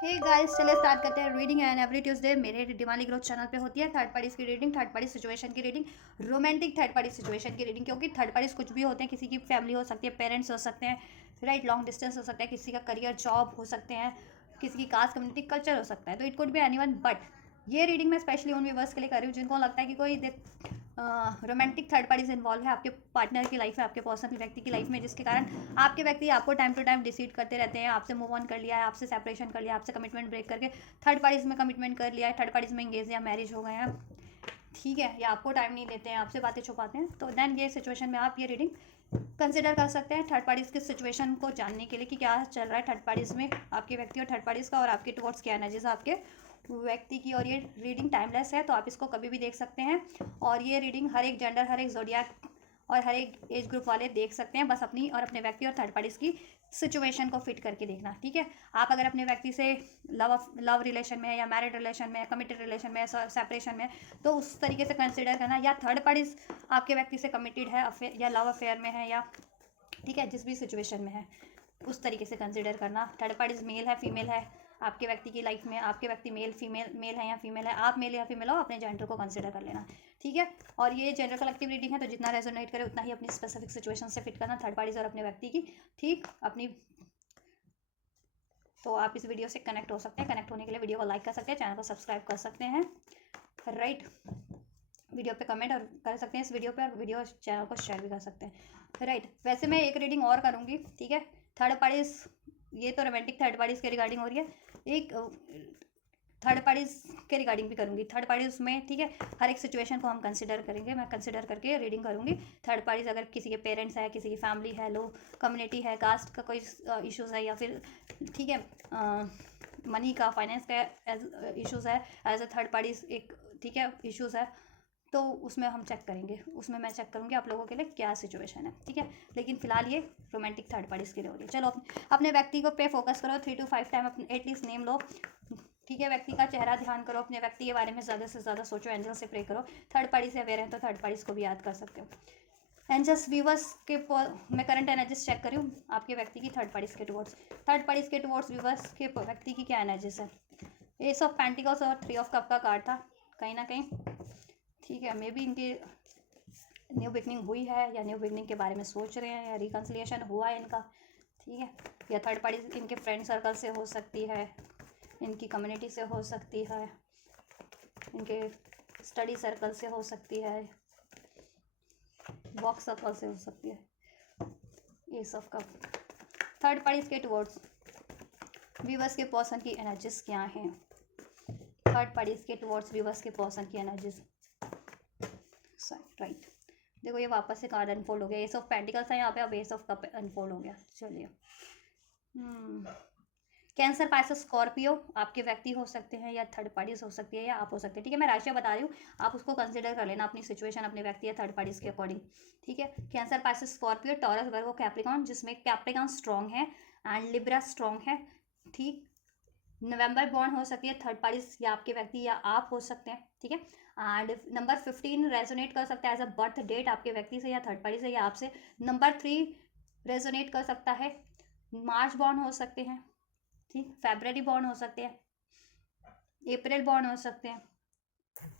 Hey guys, चलिए start करते हैं रीडिंग। एंड एवरी ट्यूसडे मेरे दिमागी ग्रोथ चैनल पे होती है थर्ड पार्टीज की रीडिंग, थर्ड पार्टी सिचुएशन की reading, romantic third party situation की रीडिंग। क्योंकि थर्ड पार्टीज कुछ भी होते हैं, किसी की फैमिली हो सकती है, पेरेंट्स हो सकते हैं, राइट, लॉन्ग डिस्टेंस हो सकता है, किसी का करियर जॉब हो सकते हैं, किसी की कास्ट कम्युनिटी कल्चर हो सकता है। तो it could be anyone, but ये रीडिंग मैं स्पेशली उन व्यूवर्स के लिए कर रही हूँ जिनको लगता है कि कोई रोमांटिक थर्ड पार्टीज इन्वॉल्व है आपके पार्टनर की लाइफ में, आपके पर्सनल व्यक्ति की लाइफ में, जिसके कारण आपके व्यक्ति आपको टाइम टू टाइम डिसीड करते रहते हैं। आपसे मूव ऑन कर लिया है, आपसे सेपरेशन कर लिया, आपसे कमिटमेंट ब्रेक करके थर्ड पार्टीज में कमिटमेंट कर लिया है, थर्ड पार्टीज में इंगेज या मैरिज हो गए हैं, ठीक है, या आपको टाइम नहीं देते हैं, आपसे बातें छुपाते हैं। तो देन ये सिचुएशन में आप ये रीडिंग कंसिडर कर सकते हैं थर्ड पार्टीज की सिचुएशन को जानने के लिए कि क्या चल रहा है थर्ड पार्टीज में आपके व्यक्ति और थर्ड पार्टीज का, और आपके टुवर्ड्स क्या एनर्जीज आपके व्यक्ति की। और ये रीडिंग टाइमलेस है, तो आप इसको कभी भी देख सकते हैं। और ये रीडिंग हर एक जेंडर, हर एक जोडियाक और हर एक एज ग्रुप वाले देख सकते हैं। बस अपनी और अपने व्यक्ति और थर्ड पार्टीज की सिचुएशन को फिट करके देखना, ठीक है। आप अगर अपने व्यक्ति से लव रिलेशन में है, या मैरिड रिलेशन में, कमिटेड रिलेशन में, सेपरेशन में, तो उस तरीके से कंसिडर करना। या थर्ड पार्टीज आपके व्यक्ति से कमिटेड है या लव अफेयर में है, या ठीक है जिस भी सिचुएशन में है उस तरीके से कंसिडर करना। थर्ड पार्टीज मेल है, फीमेल है आपके व्यक्ति की लाइफ में, आपके व्यक्ति मेल है या फीमेल है, आप मेल या फीमेल हो, अपने जेंडर को कंसिडर कर लेना, ठीक है। और ये जनरल कलेक्टिव रीडिंग है, तो जितना रेजोनेट करे उतना ही अपनी स्पेसिफिक सिचुएशन से फिट करना थर्ड पार्टीज और अपने व्यक्ति की, ठीक अपनी। तो आप इस वीडियो से कनेक्ट हो सकते हैं। कनेक्ट होने के लिए वीडियो को लाइक कर सकते हैं, चैनल को सब्सक्राइब कर सकते हैं, राइट। वीडियो पे कमेंट और कर सकते हैं इस वीडियो पे, और वीडियो चैनल को शेयर भी कर सकते हैं, राइट। वैसे मैं एक रीडिंग और करूँगी, ठीक है। थर्ड पार्टीज, ये तो रोमांटिक थर्ड पार्टीज के रिगार्डिंग हो रही है, एक थर्ड पार्टीज के रिगार्डिंग भी करूँगी। थर्ड पार्टीज में, ठीक है, हर एक सिचुएशन को हम कंसिडर करेंगे, मैं कंसिडर करके रीडिंग करूँगी। थर्ड पार्टीज अगर किसी के पेरेंट्स है, किसी की फैमिली है, लो कम्युनिटी है, कास्ट का कोई इश्यूज़ है, या फिर ठीक है मनी का, फाइनेंस का इश्यूज़ है एज अ थर्ड पार्टीज एक, ठीक है, इश्यूज़ है, तो उसमें हम चेक करेंगे, उसमें मैं चेक करूँगी आप लोगों के लिए क्या सिचुएशन है, ठीक है। लेकिन फिलहाल ये रोमांटिक थर्ड पार्टीज के लिए हो रही है। चलो अपने व्यक्ति को पे फोकस करो, 3 to 5 टाइम एटलीस्ट नेम लो, ठीक है। व्यक्ति का चेहरा ध्यान करो, अपने व्यक्ति के बारे में ज़्यादा से ज़्यादा सोचो, एंजल से प्रे करो। थर्ड पार्टी से अवेयर हैं तो थर्ड पार्टीज को भी याद कर सकते हो। एंजल्स व्यूवर्स के मैं करंट एनर्जीज चेक करी हूँ आपके व्यक्ति की थर्ड पार्टीज के टुवर्ड्स, थर्ड पार्टीज के टुवर्ड्स व्यूवर्स के व्यक्ति की क्या एनर्जीज है। एस ऑफ पेंटिकल्स और 3 ऑफ कप का कार्ड था कहीं ना कहीं, ठीक है। मे बी इनकी न्यू बिगनिंग हुई है, या न्यू बिगनिंग के बारे में सोच रहे हैं, या रिकन्सिलिएशन हुआ है इनका, ठीक है। या थर्ड पार्टी इनके फ्रेंड सर्कल से हो सकती है, इनकी कम्युनिटी से हो सकती है, इनके स्टडी सर्कल से हो सकती है, वर्क सर्कल से हो सकती है। S of cup, third parties के टुवर्ड्स व्यूवर्स के पर्सन की एनर्जीज क्या हैं। थर्ड पार्टीज के टुवर्ड्स व्यूवर्स के पर्सन की एनर्जीज, राइट। देखो ये वापस से कार्ड अनफोल्ड हो गया, एस ऑफ पेंटिकल्स है यहाँ पे, अब एस ऑफ कप अनफोल्ड हो गया। चलिए कैंसर, पाइसेस, स्कॉर्पियो आपके व्यक्ति हो सकते हैं, या थर्ड पार्टीज हो सकती है, या आप हो सकते हैं, ठीक है। मैं राशियाँ बता रही हूँ, आप उसको कंसिडर कर लेना अपनी सिचुएशन, अपने व्यक्ति या थर्ड पार्टीज के अकॉर्डिंग, ठीक है। कैंसर, पाइसेस, स्कॉर्पियो, टॉरस, वर्गो, कैप्रिकॉन, जिसमें कैप्रिकॉन स्ट्रॉन्ग है एंड लिब्रा स्ट्रॉन्ग है, ठीक। नवंबर बॉर्न हो सकती है थर्ड पार्टीज, या आपके व्यक्ति या आप हो सकते हैं, ठीक है। एंड नंबर 15 रेजोनेट कर सकता है एज अ बर्थ डेट आपके व्यक्ति से या थर्ड पार्टी से या आपसे। नंबर 3 रेजोनेट कर सकता है, मार्च बॉर्न हो सकते हैं, ठीक, फेबररी बॉर्न हो सकते हैं, अप्रैल बॉर्न हो सकते हैं।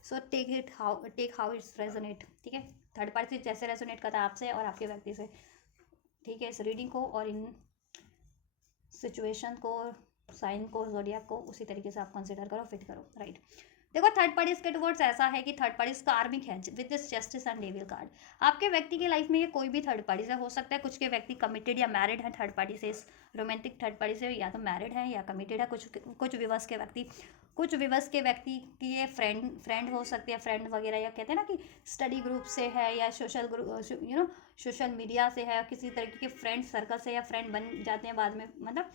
So take how it's resonate, ठीक है। थर्ड पार्टी से जैसे रेजोनेट करता है आपसे और आपके व्यक्ति से, ठीक है। इस रीडिंग को और इन सिचुएशन को, साइन को, जोडियाक को उसी तरीके से आप कंसिडर करो, फिट करो, राइट। देखो थर्ड पार्टीज के टुवर्ड्स ऐसा है कि थर्ड पार्टीज कार्मिक है with this justice and devil card. आपके व्यक्ति की लाइफ में ये कोई भी थर्ड पार्टी से हो सकता है, कुछ के व्यक्ति कमिटेड या मैरिड है थर्ड पार्टी से, इस रोमांटिक थर्ड पार्टी से या तो मैरिड है या कमिटेड है। कुछ विवश के व्यक्ति, कुछ विवश के व्यक्ति की ये फ्रेंड हो सकती है, फ्रेंड वगैरह, या कहते हैं ना कि स्टडी ग्रुप से है, या सोशल ग्रुप सोशल मीडिया से है, किसी तरीके के फ्रेंड सर्कल से, या फ्रेंड बन जाते हैं बाद में, मतलब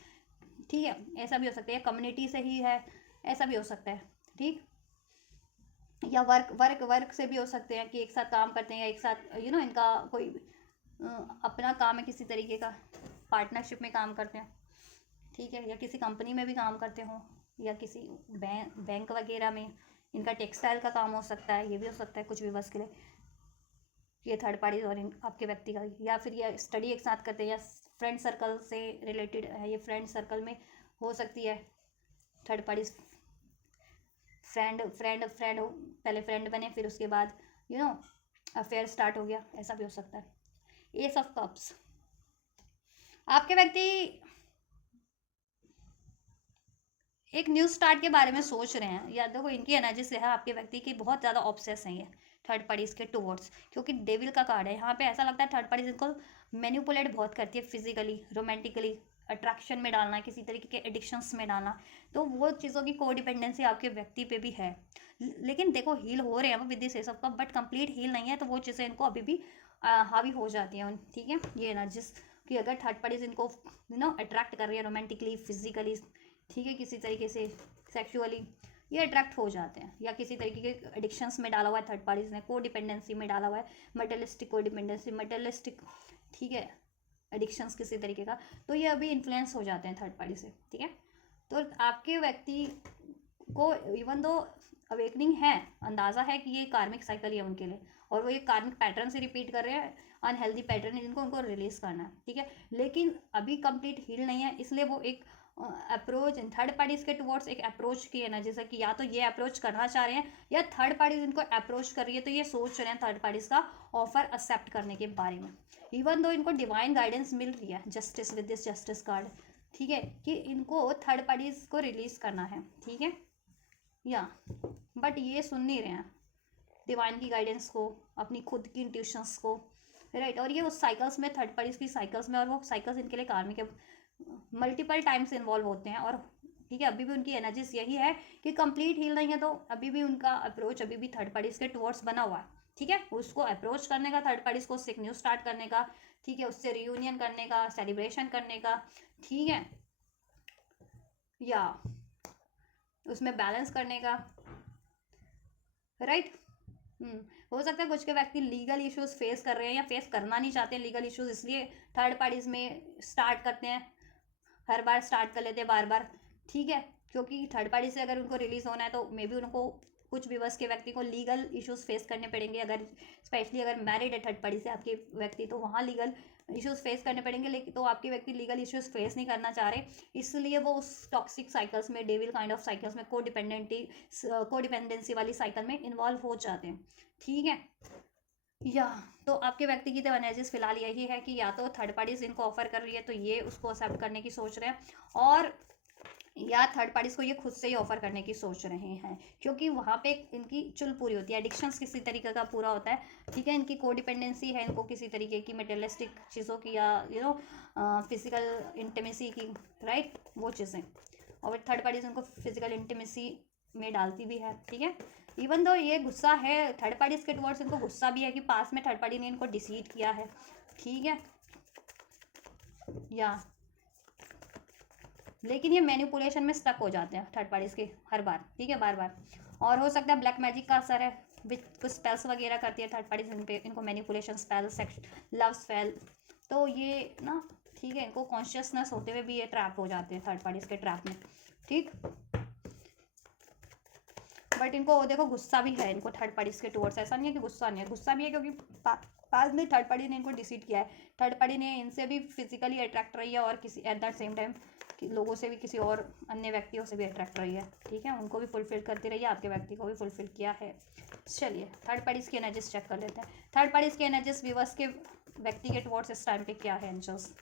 ठीक है, ऐसा भी हो सकता है। कम्युनिटी से ही है, ऐसा भी हो सकता है, ठीक। या वर्क से भी हो सकते हैं कि एक साथ काम करते हैं, या एक साथ इनका कोई अपना काम है, किसी तरीके का पार्टनरशिप में काम करते हैं, ठीक है। या किसी कंपनी में भी काम करते हो, या किसी बैंक वगैरह में इनका टेक्सटाइल का काम हो सकता है, ये भी हो सकता है कुछ भी बस के लिए, ये थर्ड पार्टी और आपके व्यक्ति का। या फिर ये स्टडी एक साथ करते हैं, या फ्रेंड सर्कल से रिलेटेड है, ये फ्रेंड सर्कल में हो सकती है, third party friend friend friend हो, पहले फ्रेंड बने फिर उसके बाद अफेयर स्टार्ट हो गया, ऐसा भी हो सकता है। एस ऑफ कप्स, आपके व्यक्ति एक न्यू स्टार्ट के बारे में सोच रहे हैं, या देखो इनकी एनर्जी से है आपके व्यक्ति की बहुत ज़्यादा ऑब्सेस है ये थर्ड पार्टीज के टूवर्ड्स, क्योंकि डेविल का कार्ड है यहाँ पे। ऐसा लगता है थर्ड पार्टीज इनको मैनिपुलेट बहुत करती है, फिजिकली रोमांटिकली अट्रैक्शन में डालना, किसी तरीके के एडिक्शंस में डालना, तो वो चीज़ों की कोडिपेंडेंसी आपके व्यक्ति पे भी है। लेकिन देखो हील हो रहे हैं वो with this ace of cup, but complete heal नहीं है, तो वो चीज़ें इनको अभी भी हावी हो जाती हैं, ठीक है। ये एनर्जीज कि अगर थर्ड पार्टीज इनको अट्रैक्ट कर रही है रोमांटिकली, फिजिकली, ठीक है, किसी तरीके से सेक्सुअली, ये अट्रैक्ट हो जाते हैं, या किसी तरीके के एडिक्शंस में डाला हुआ है थर्ड पार्टीज ने, को डिपेंडेंसी में डाला हुआ है, मटेरियलिस्टिक को डिपेंडेंसी, मटेरियलिस्टिक, ठीक है, एडिक्शंस किसी तरीके का, तो ये अभी इन्फ्लुएंस हो जाते हैं थर्ड पार्टी से, ठीक है। तो आपके व्यक्ति को इवन दो अवेकनिंग है, अंदाज़ा है कि ये कार्मिक साइकिल है उनके लिए, और वो ये कार्मिक पैटर्न से रिपीट कर रहे हैं, अनहेल्दी पैटर्न जिनको उनको रिलीज करना है, ठीक है। लेकिन अभी कंप्लीट हील नहीं है, इसलिए वो एक अप्रोच थर्ड पार्टीज के टुवर्ड्स एक अप्रोच की एनर्जी से, कि या तो ये अप्रोच करना चाह रहे हैं या थर्ड पार्टीज इनको अप्रोच कर रही है, तो ये सोच रहे हैं थर्ड पार्टीज का ऑफर एक्सेप्ट करने के बारे में। इवन दो इनको डिवाइन गाइडेंस मिल रही है, justice with this justice card, ठीक है, कि इनको थर्ड पार्टीज को रिलीज करना है, ठीक है, या बट ये सुन नहीं रहे हैं डिवाइन की गाइडेंस को, अपनी खुद की इंट्यूशंस को, राइट। और ये उस साइकिल्स में, थर्ड पार्टीज की साइकिल्स में, और वो साइकिल्स इनके लिए कार्मिक मल्टीपल टाइम्स इन्वॉल्व होते हैं, और ठीक है, अभी भी उनकी एनर्जीज यही है कि कंप्लीट हील नहीं है, तो अभी भी उनका अप्रोच अभी भी थर्ड पार्टीज के टुवर्ड्स बना हुआ है, ठीक है, उसको अप्रोच करने का, थर्ड पार्टीज को उससे एक न्यू स्टार्ट करने का, ठीक है, उससे रियूनियन करने का, सेलिब्रेशन करने का, ठीक है, या उसमें बैलेंस करने का, राइट। हो सकता है कुछ के व्यक्ति लीगल इश्यूज फेस कर रहे हैं या फेस करना नहीं चाहते हैं लीगल इश्यूज, इसलिए थर्ड पार्टीज में स्टार्ट करते हैं, हर बार स्टार्ट कर लेते हैं बार बार, ठीक है, क्योंकि थर्ड पार्टी से अगर उनको रिलीज होना है तो मे बी उनको कुछ विवश के व्यक्ति को लीगल इश्यूज फेस करने पड़ेंगे, अगर स्पेशली अगर मैरिड है थर्ड पार्टी से आपके व्यक्ति, तो वहाँ लीगल इश्यूज फेस करने पड़ेंगे, लेकिन तो आपके व्यक्ति लीगल इश्यूज फेस नहीं करना चाह रहे, इसलिए वो उस टॉक्सिक साइकिल्स में, डेविल काइंड ऑफ साइकिल्स में, कोडिपेंडेंसी वाली साइकिल में इन्वॉल्व हो जाते हैं, ठीक है। या तो आपके व्यक्ति की तो एनर्जीज फिलहाल यही है कि या तो थर्ड पार्टीज इनको ऑफर कर रही है तो ये उसको एक्सेप्ट करने की सोच रहे हैं, और या थर्ड पार्टीज को ये खुद से ही ऑफर करने की सोच रहे हैं, क्योंकि वहाँ पे इनकी चुल पूरी होती है, एडिक्शंस किसी तरीके का पूरा होता है, ठीक है, इनकी कोडिपेंडेंसी है, इनको किसी तरीके की मटेरियलिस्टिक चीज़ों की, या फिजिकल इंटीमेसी की, राइट, वो चीज़ें, और थर्ड पार्टीज उनको फिजिकल इंटीमेसी में डालती भी है, ठीक है। इवन दो ये गुस्सा है थर्ड पार्टीज के टुवर्ड्स, इनको गुस्सा भी है कि पास में थर्ड पार्टी ने इनको डिसीट किया है, ठीक है, या लेकिन ये मैनिपुलेशन में स्टक हो जाते हैं थर्ड पार्टीज के हर बार, ठीक है, बार बार। और हो सकता है ब्लैक मैजिक का असर है, कुछ स्पेल्स वगैरह करती है थर्ड पार्टीज इन पे, इनको manipulation spell, sex, love spell, तो ये ना, ठीक है, इनको कॉन्शियसनेस होते हुए भी ये ट्रैप हो जाते हैं थर्ड पार्टीज के ट्रैप में, ठीक। बट इनको देखो गुस्सा भी है इनको थर्ड पार्टीज के टुवर्ड्स, ऐसा नहीं है कि गुस्सा नहीं है, गुस्सा भी है, क्योंकि पास में थर्ड पार्टी ने इनको डिसीट किया है, थर्ड पार्टी ने इनसे भी फिजिकली अट्रैक्ट रही है, और किसी एट द सेम टाइम लोगों से भी, किसी और अन्य व्यक्तियों से भी अट्रैक्ट रही है, ठीक है, उनको भी फुलफिल करती रही है, आपके व्यक्ति को भी फुलफिल किया है। चलिए थर्ड पार्टीज की एनर्जीज चेक कर लेते हैं, थर्ड पार्टीज की एनर्जीज व्यूअर्स के व्यक्ति के टुवर्ड्स इस टाइम पे क्या है एंजल्स,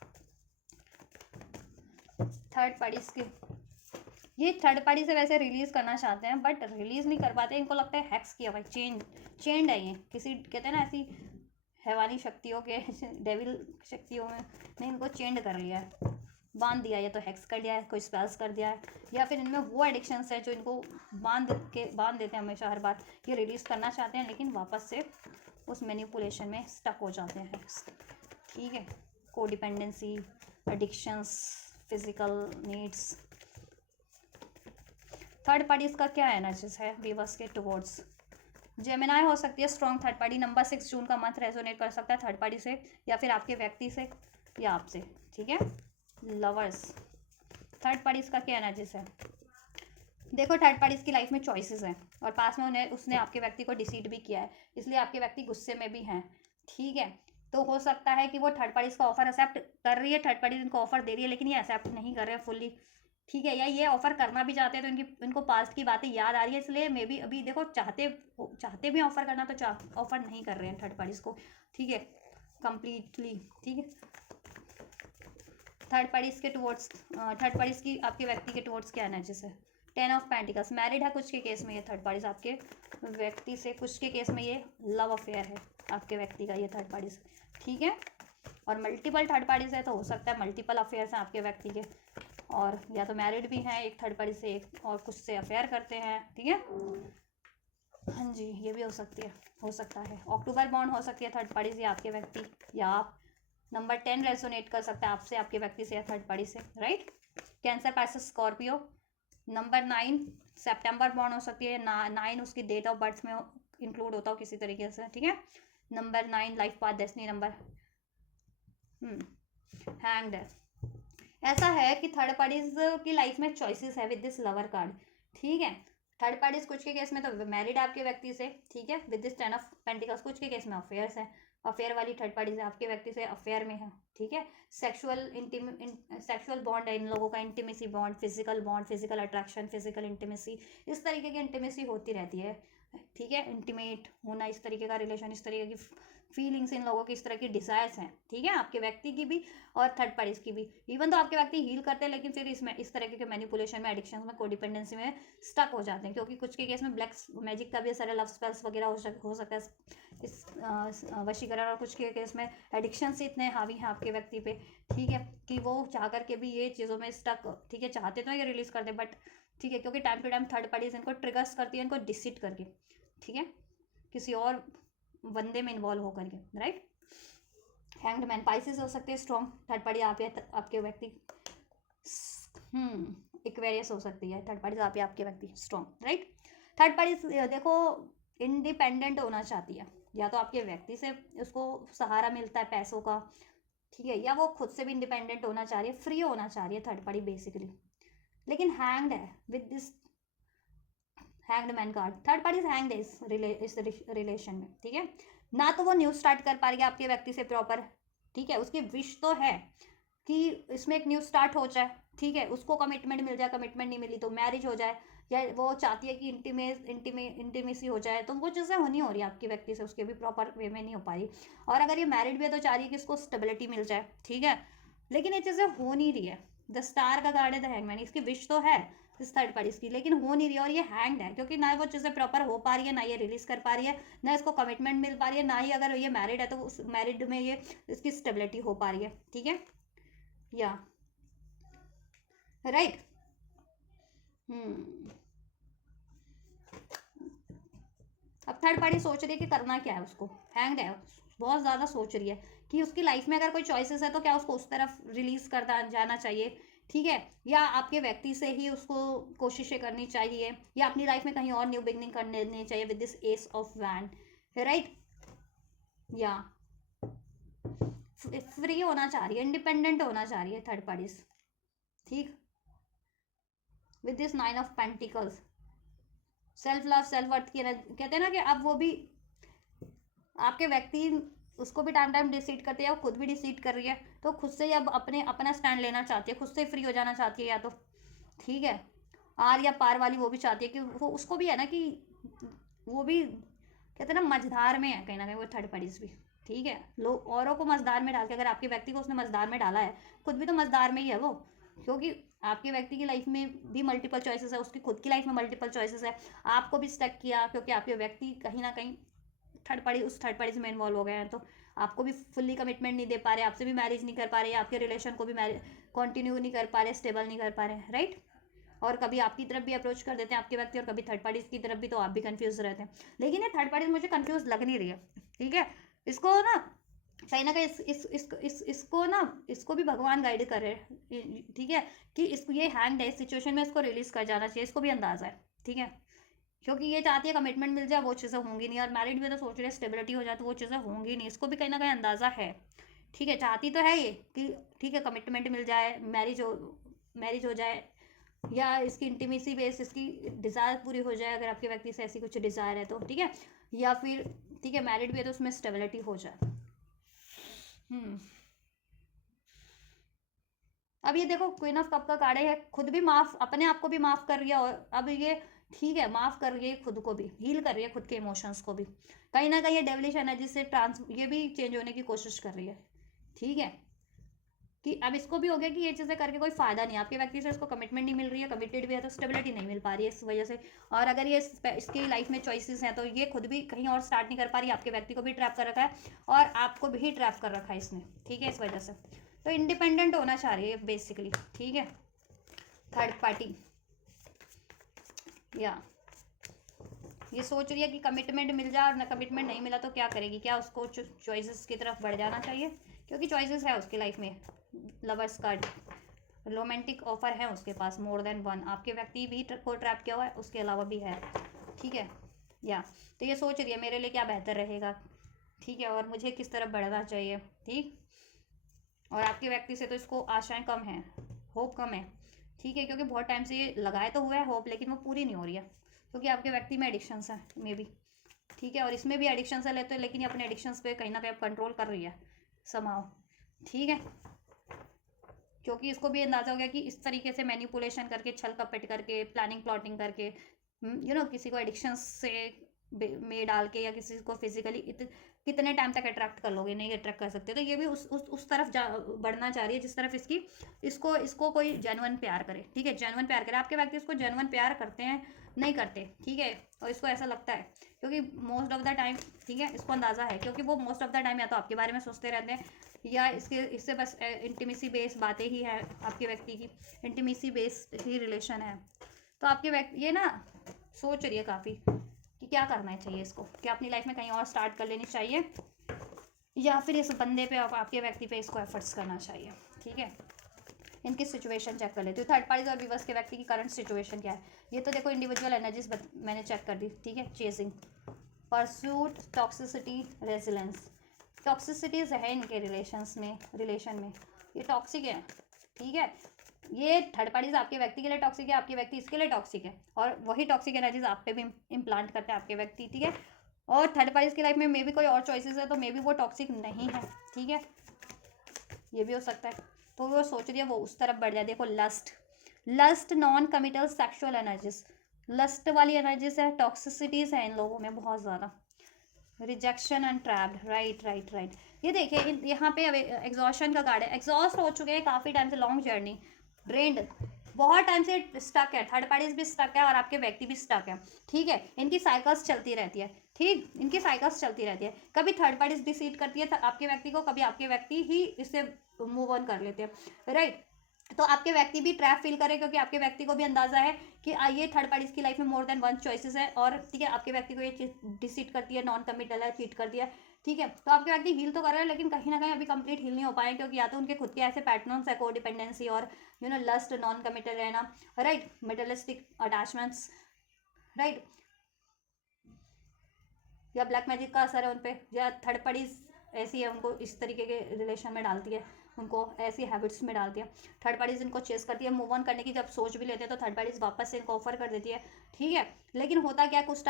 थर्ड पार्टीज के, ये थर्ड पार्टी से वैसे रिलीज करना चाहते हैं बट रिलीज नहीं कर पाते, इनको लगता है हैक्स किया भाई, चेंड है ये, किसी कहते हैं ना ऐसी हैवानी शक्तियों के, डेविल शक्तियों में ने इनको चेंड कर लिया है, बांध दिया, या तो हैक्स कर दिया है, कोई स्पेल्स कर दिया है, या फिर इनमें वो एडिक्शंस है जो इनको बांध देते हैं हमेशा, हर बार ये रिलीज करना चाहते हैं लेकिन वापस से उस मैनिपुलेशन में स्टक हो जाते हैं, ठीक है, codependency, addictions, physical needs. Third parties का क्या एनर्जीज है वीवर्स के टुवर्ड्स, जेमिनाई हो सकती है स्ट्रॉन्ग थर्ड पार्टी, नंबर 6 जून का मंथ रेजोनेट कर सकता है थर्ड पार्टी से, या फिर आपके व्यक्ति से, या आपसे, ठीक है। लवर्स, थर्ड पार्टीज का क्या एनर्जीज है, देखो थर्ड पार्टीज की लाइफ में चॉइसेस हैं, और पास में उसने आपके व्यक्ति को डिसीड भी किया है, इसलिए आपके व्यक्ति गुस्से में भी हैं, ठीक है। तो हो सकता है कि वो थर्ड पार्टीज का ऑफर एक्सेप्ट कर रही है, थर्ड पार्टी इनको ऑफर दे रही है लेकिन ये एक्सेप्ट नहीं कर रहे हैं फुल्ली, ठीक है, या ये ऑफर करना भी चाहते हैं तो इनको पास्ट की बातें याद आ रही है, इसलिए मे बी अभी देखो चाहते भी ऑफर करना तो ऑफर नहीं कर रहे हैं थर्ड पार्टीज को, ठीक है, कंप्लीटली। ठीक है, थर्ड पार्टीज की आपके व्यक्ति के टुवर्ड्स क्या एनर्जीज है। 10 ऑफ पेंटिकल्स, मैरिड है कुछ के केस में ये थर्ड पार्टीज आपके व्यक्ति से, कुछ के केस में ये लव अफेयर है आपके व्यक्ति का ये थर्ड पार्टीज, ठीक है। और मल्टीपल थर्ड पार्टीज है तो हो सकता है मल्टीपल अफेयर्स हैं आपके व्यक्ति के, और या तो मैरिड भी हैं एक थर्ड पार्टी से, एक और कुछ से अफेयर करते हैं, ठीक है। हाँ जी, ये भी हो सकता है। अक्टूबर बॉन्ड हो सकती है थर्ड पार्टी से आपके व्यक्ति, या आप नंबर 10 रेसोनेट कर सकता है आपसे, आपके व्यक्ति से या थर्ड पार्टी से, right. Cancer, Pisces, Scorpio. Number 9 सितंबर बॉन्ड हो सकती है, 9 उसकी डेट ऑफ बर्थ में इंक्लूड होता हो किसी तरीके से, ठीक है। Number 9 life path destiny number. Hanged है। ऐसा है कि थर्ड पार्टीज की लाइफ में चॉइसेस है विद दिस लवर कार्ड, ठीक है। थर्ड पार्टीज कुछ के केस में तो मैरिड आपके व्यक्ति से, ठीक है, विद दिस 10 ऑफ पेंटिकल्स। कुछ के केस में अफेयर्स है, अफेयर वाली थर्ड पार्टीज आपके व्यक्ति से अफेयर में है, ठीक है। सेक्सुअल बॉन्ड है इन लोगों का, intimacy bond, physical attraction, physical intimacy, इस तरीके की इंटीमेसी होती रहती है, ठीक है। इंटीमेट होना, इस तरीके का रिलेशन, इस तरीके की फीलिंग्स इन लोगों की, इस तरह की डिजायर्स हैं, ठीक है, आपके व्यक्ति की भी और थर्ड पार्टीज की भी। इवन तो आपके व्यक्ति हील करते हैं लेकिन फिर इसमें इस तरह के मैनिपुलेशन में, एडिक्शन में, कोडिपेंडेंसी में स्टक हो जाते हैं, क्योंकि कुछ के केस में ब्लैक मैजिक का भी सारे लव स्पेल्स वगैरह हो सकता है इस वशीकरण, और कुछ के केस में एडिक्शन से इतने हावी हैं आपके व्यक्ति पे, ठीक है, कि वो चाह करके भी ये चीज़ों में स्टक, ठीक है, चाहते तो ये रिलीज कर दे बट, ठीक है, क्योंकि time to time third parties इनको ट्रिगर्स करती है, इनको डिसीट करके, ठीक है, किसी और बंदे में इन्वॉल्व होकर के, राइट। हैंग्ड मैन, पाइसेस हो सकते हैं स्ट्रॉन्ग थर्ड पार्टी आप या आपके व्यक्ति, इक्वेरियस हो सकती है थर्ड पार्टी आप या आपके व्यक्ति स्ट्रॉन्ग, राइट। थर्ड पार्टी देखो इंडिपेंडेंट होना चाहती है, या तो आपके व्यक्ति से उसको सहारा मिलता है पैसों का, ठीक है, या वो खुद से भी इंडिपेंडेंट होना चाह रही है, फ्री होना चाह रही है थर्ड पार्टी बेसिकली, लेकिन हैंग्ड है with this hanged man card. Third party hanged है इस रिलेशन में, ठीक है। ना तो वो न्यू स्टार्ट कर पा रही है आपके व्यक्ति से प्रॉपर, ठीक है, उसकी विश तो है कि इसमें एक न्यू स्टार्ट हो जाए, ठीक है, उसको कमिटमेंट मिल जाए, कमिटमेंट नहीं मिली तो मैरिज हो जाए, या वो चाहती है कि इंटीमेसी हो जाए, तो वो चीज़ें होनी हो रही है आपके व्यक्ति से, उसके भी प्रॉपर वे में नहीं हो पा रही। और अगर ये मैरिड भी है तो चाह रही है कि इसको स्टेबिलिटी मिल जाए, ठीक है, लेकिन ये चीज़ें हो नहीं रही है। द स्टार का कार्ड है द हैंगमैन, इसकी विश तो है इस थर्ड पार्टी की, लेकिन हो नहीं रही है, और ये हैंग्ड है क्योंकि ना वो चीज़ें प्रॉपर हो पा रही है, ना ये रिलीज कर पा रही है, ना इसको कमिटमेंट मिल पा रही है, ना ही अगर ये मैरिड है तो उस मैरिड में ये इसकी स्टेबिलिटी हो पा रही है, ठीक है, या राइट। अब थर्ड पार्टी सोच रही है कि करना क्या है उसको, हैंग्ड है, बहुत ज़्यादा सोच रही है कि उसकी लाइफ में अगर कोई चॉइसेस है तो क्या उसको उस तरफ रिलीज कर जाना चाहिए, ठीक है, या आपके व्यक्ति से ही उसको कोशिशें करनी चाहिए, या अपनी लाइफ में कहीं और न्यू बिगनिंग करनी चाहिए with this ace of wand, right. या फ्री होना चाह रही है, इंडिपेंडेंट होना चाह रही है थर्ड पार्टीज, ठीक, with this 9 of pentacles. Self love, self worth की कहते हैं ना कि अब वो भी आपके व्यक्ति उसको भी टाइम टाइम डिसीट करते हैं, या खुद भी डिसीट कर रही है, तो खुद से ही अब अपना स्टैंड लेना चाहती है, खुद से फ्री हो जाना चाहती है, या तो ठीक है, आर या पार वाली वो भी चाहती है कि वो उसको भी है ना कि वो भी कहते हैं ना मझधार में है कहीं ना कहीं वो थर्ड पार्टीज भी, ठीक है, लोग औरों को मझधार में डाल के, अगर आपके व्यक्ति को उसने मझधार में डाला है, खुद भी तो मझधार में ही है वो, क्योंकि आपके व्यक्ति की लाइफ में भी मल्टीपल चॉइसेस है, उसकी खुद की लाइफ में मल्टीपल चॉइसेस है, आपको भी स्टक किया क्योंकि आपके व्यक्ति कहीं ना कहीं उस थर्ड पार्टी में इन्वॉल्व हो गए हैं, तो आपको भी फुल्ली कमिटमेंट नहीं दे पा रहे, आपसे भी मैरिज नहीं कर पा रहे, आपके रिलेशन को भी कंटिन्यू नहीं कर पा रहे, स्टेबल नहीं कर पा रहे, राइट। और कभी आपकी तरफ भी अप्रोच कर देते हैं आपके व्यक्ति, और कभी थर्ड पार्टीज की तरफ भी, तो आप भी कंफ्यूज रहते हैं, लेकिन ये थर्ड पार्टीज मुझे कंफ्यूज लग नहीं रही है, ठीक है, इसको ना कहीं ना कहीं इसको ना इसको भी भगवान गाइड कर रहे हैं, ठीक है, कि इसको ये हैंड है इस सिचुएशन में, इसको रिलीज कर जाना चाहिए, इसको भी अंदाजा है, ठीक है, क्योंकि ये चाहती है कमिटमेंट मिल जाए, वो चीज़ें होंगी नहीं, और मैरिड भी तो सोच रहे हैं स्टेबिलिटी हो जाए, तो वो चीज़ें होंगी नहीं, इसको भी कहीं ना कहीं अंदाज़ा है, ठीक है, चाहती तो है ये कि ठीक है कमिटमेंट मिल जाए, मैरिज हो जाए, या इसकी इंटीमेसी बेस इसकी डिज़ायर पूरी हो जाए, अगर आपके व्यक्ति से ऐसी कुछ डिज़ायर है तो, ठीक है, या फिर ठीक है मैरिड भी है तो उसमें स्टेबिलिटी हो जाए। अब ये देखो क्वीन ऑफ कप का कार्ड है, खुद भी माफ, अपने आप को भी माफ कर रही है, और अब ये ठीक है माफ कर रही है, खुद को भी हील कर रही है, खुद के इमोशंस को भी कहीं ना कहीं ये डेविलिश एनर्जी से ये भी चेंज होने की कोशिश कर रही है। ठीक है, कि अब इसको भी हो गया कि ये चीज़ें करके कोई फायदा नहीं, आपके व्यक्ति से इसको कमिटमेंट नहीं मिल रही है, कमिटेड भी है तो स्टेबिलिटी नहीं मिल पा रही है इस वजह से। और अगर ये इसकी लाइफ में चॉइसेस हैं तो ये खुद भी कहीं और स्टार्ट नहीं कर पा रही, आपके व्यक्ति को भी ट्रैप कर रखा है और आपको भी ट्रैप कर रखा है इसने। ठीक है, इस वजह से तो इंडिपेंडेंट होना चाह रही है बेसिकली। ठीक है, थर्ड पार्टी या ये सोच रही है कि कमिटमेंट मिल जाए, और ना कमिटमेंट नहीं मिला तो क्या करेगी, क्या उसको चॉइसेस की तरफ बढ़ जाना चाहिए, क्योंकि चॉइसेस है उसकी लाइफ में। लवर्स कार्ड, रोमांटिक ऑफर है उसके पास मोर देन वन, आपके व्यक्ति भी को ट्रैप किया हुआ है, उसके अलावा भी है। ठीक है, या तो ये सोच रही है मेरे लिए क्या बेहतर रहेगा, ठीक है, और मुझे किस तरफ बढ़ना चाहिए। ठीक, और आपके व्यक्ति से तो इसको आशाएं कम हैं, होप कम है। ठीक है, क्योंकि बहुत टाइम से ये लगाए तो हुआ है होप, लेकिन वो पूरी नहीं हो रही है, क्योंकि आपके व्यक्ति में एडिक्शंस हैं मे बी। ठीक है, और इसमें भी एडिक्शंस है लेते, लेकिन ये अपने एडिक्शंस पे कहीं ना कहीं कंट्रोल कर रही है समाओ। ठीक है, क्योंकि इसको भी अंदाजा हो गया कि इस तरीके से मैनिपुलेशन करके, छल कपट करके, प्लानिंग प्लॉटिंग करके, किसी को एडिक्शन से में डाल के, या किसी को फिजिकली कितने टाइम तक अट्रैक्ट कर लोगे, नहीं अट्रैक्ट कर सकते। तो ये भी उस तरफ बढ़ना चाह रही है जिस तरफ इसको कोई जेन्युइन प्यार करे। ठीक है, जेन्युइन प्यार करे, आपके व्यक्ति इसको जेन्युइन प्यार करते हैं नहीं करते। ठीक है, और इसको ऐसा लगता है क्योंकि मोस्ट ऑफ द टाइम, ठीक है, इसको अंदाजा है क्योंकि वो मोस्ट ऑफ द टाइम या तो आपके बारे में सोचते रहते हैं, या इससे बस इंटीमेसी बेस्ड बातें ही है, आपके व्यक्ति की इंटीमेसी बेस्ड ही रिलेशन है। तो आपके व्यक्ति ये ना सोच रही है काफ़ी कि क्या करना चाहिए इसको, क्या अपनी लाइफ में कहीं और स्टार्ट कर लेनी चाहिए, या फिर इस बंदे पे, आपके व्यक्ति पे इसको एफर्ट्स करना चाहिए। ठीक है, इनकी सिचुएशन चेक कर लेती हूँ, थर्ड पार्टी और विवर्स के व्यक्ति की करंट सिचुएशन क्या है। ये तो देखो इंडिविजुअल एनर्जीज मैंने चेक कर दी। ठीक है, चेजिंग, परसूट, टॉक्सिसिटी, रेजिलेंस। टॉक्सिसिटीज है इनके रिलेशन में ये टॉक्सिक है। ठीक है, ये थर्ड पार्टीज आपके व्यक्ति के लिए टॉक्सिक है, आपके व्यक्ति इसके लिए टॉक्सिक है, और वही टॉक्सिक एनर्जीज आप पे भी इम्प्लांट करते हैं आपके व्यक्ति। ठीक है, और थर्ड पार्टीज की लाइफ में मे भी कोई और चॉइसेस है, तो मे भी वो टॉक्सिक नहीं है। ठीक है, ये भी हो सकता है। तो वो सोच रही है वो उस तरफ बढ़ जाए। देखो lust non committal sexual energies, lust वाली एनर्जीज है, टॉक्सिसिटीज है इन लोगों में बहुत ज़्यादा, रिजेक्शन एंड ट्रैप्ड। राइट। ये देखिए यहाँ पे अब एग्जॉशन का कार्ड है, एग्जॉस्ट हो चुके हैं काफ़ी टाइम से, लॉन्ग जर्नी, ड्रेन्ड, बहुत टाइम से स्टक है, थर्ड पार्टीज भी स्टक है और आपके व्यक्ति भी स्टक है। ठीक है, इनकी साइकिल्स चलती रहती है। ठीक, इनकी साइकिल्स चलती रहती है, कभी थर्ड पार्टीज डिसीड करती है आपके व्यक्ति को, कभी आपके व्यक्ति ही इससे मूव ऑन कर लेते हैं। राइट, तो आपके व्यक्ति भी ट्रैप फील करे, क्योंकि आपके व्यक्ति को भी अंदाजा है कि ये थर्ड पार्टीज की लाइफ में मोर देन वन चॉइसेस है, और ठीक है आपके व्यक्ति को ये चीज डिसीड करती है, नॉन कमिटल है, चीट कर दिया। ठीक है, तो आपके व्यक्ति हील तो कर रहे हैं, लेकिन कहीं ना कहीं अभी कंप्लीट हील नहीं हो पाए, क्योंकि या तो उनके खुद के ऐसे पैटर्न्स है, कोडिपेंडेंसी और लस्ट, नॉन कमिटल रहना, राइट, मेटलिस्टिक अटैचमेंट्स, राइट, या ब्लैक मैजिक का असर है उन पर, या थर्ड पार्टीज ऐसी है, उनको इस तरीके के रिलेशन में डालती है, उनको ऐसी हैबिट्स में डालती है। थर्ड पार्टीज इनको चेस करती है, मूव ऑन करने की जब सोच भी लेते हैं तो थर्ड पार्टीज वापस से इनको ऑफर कर देती है। ठीक है, लेकिन होता क्या, कुछ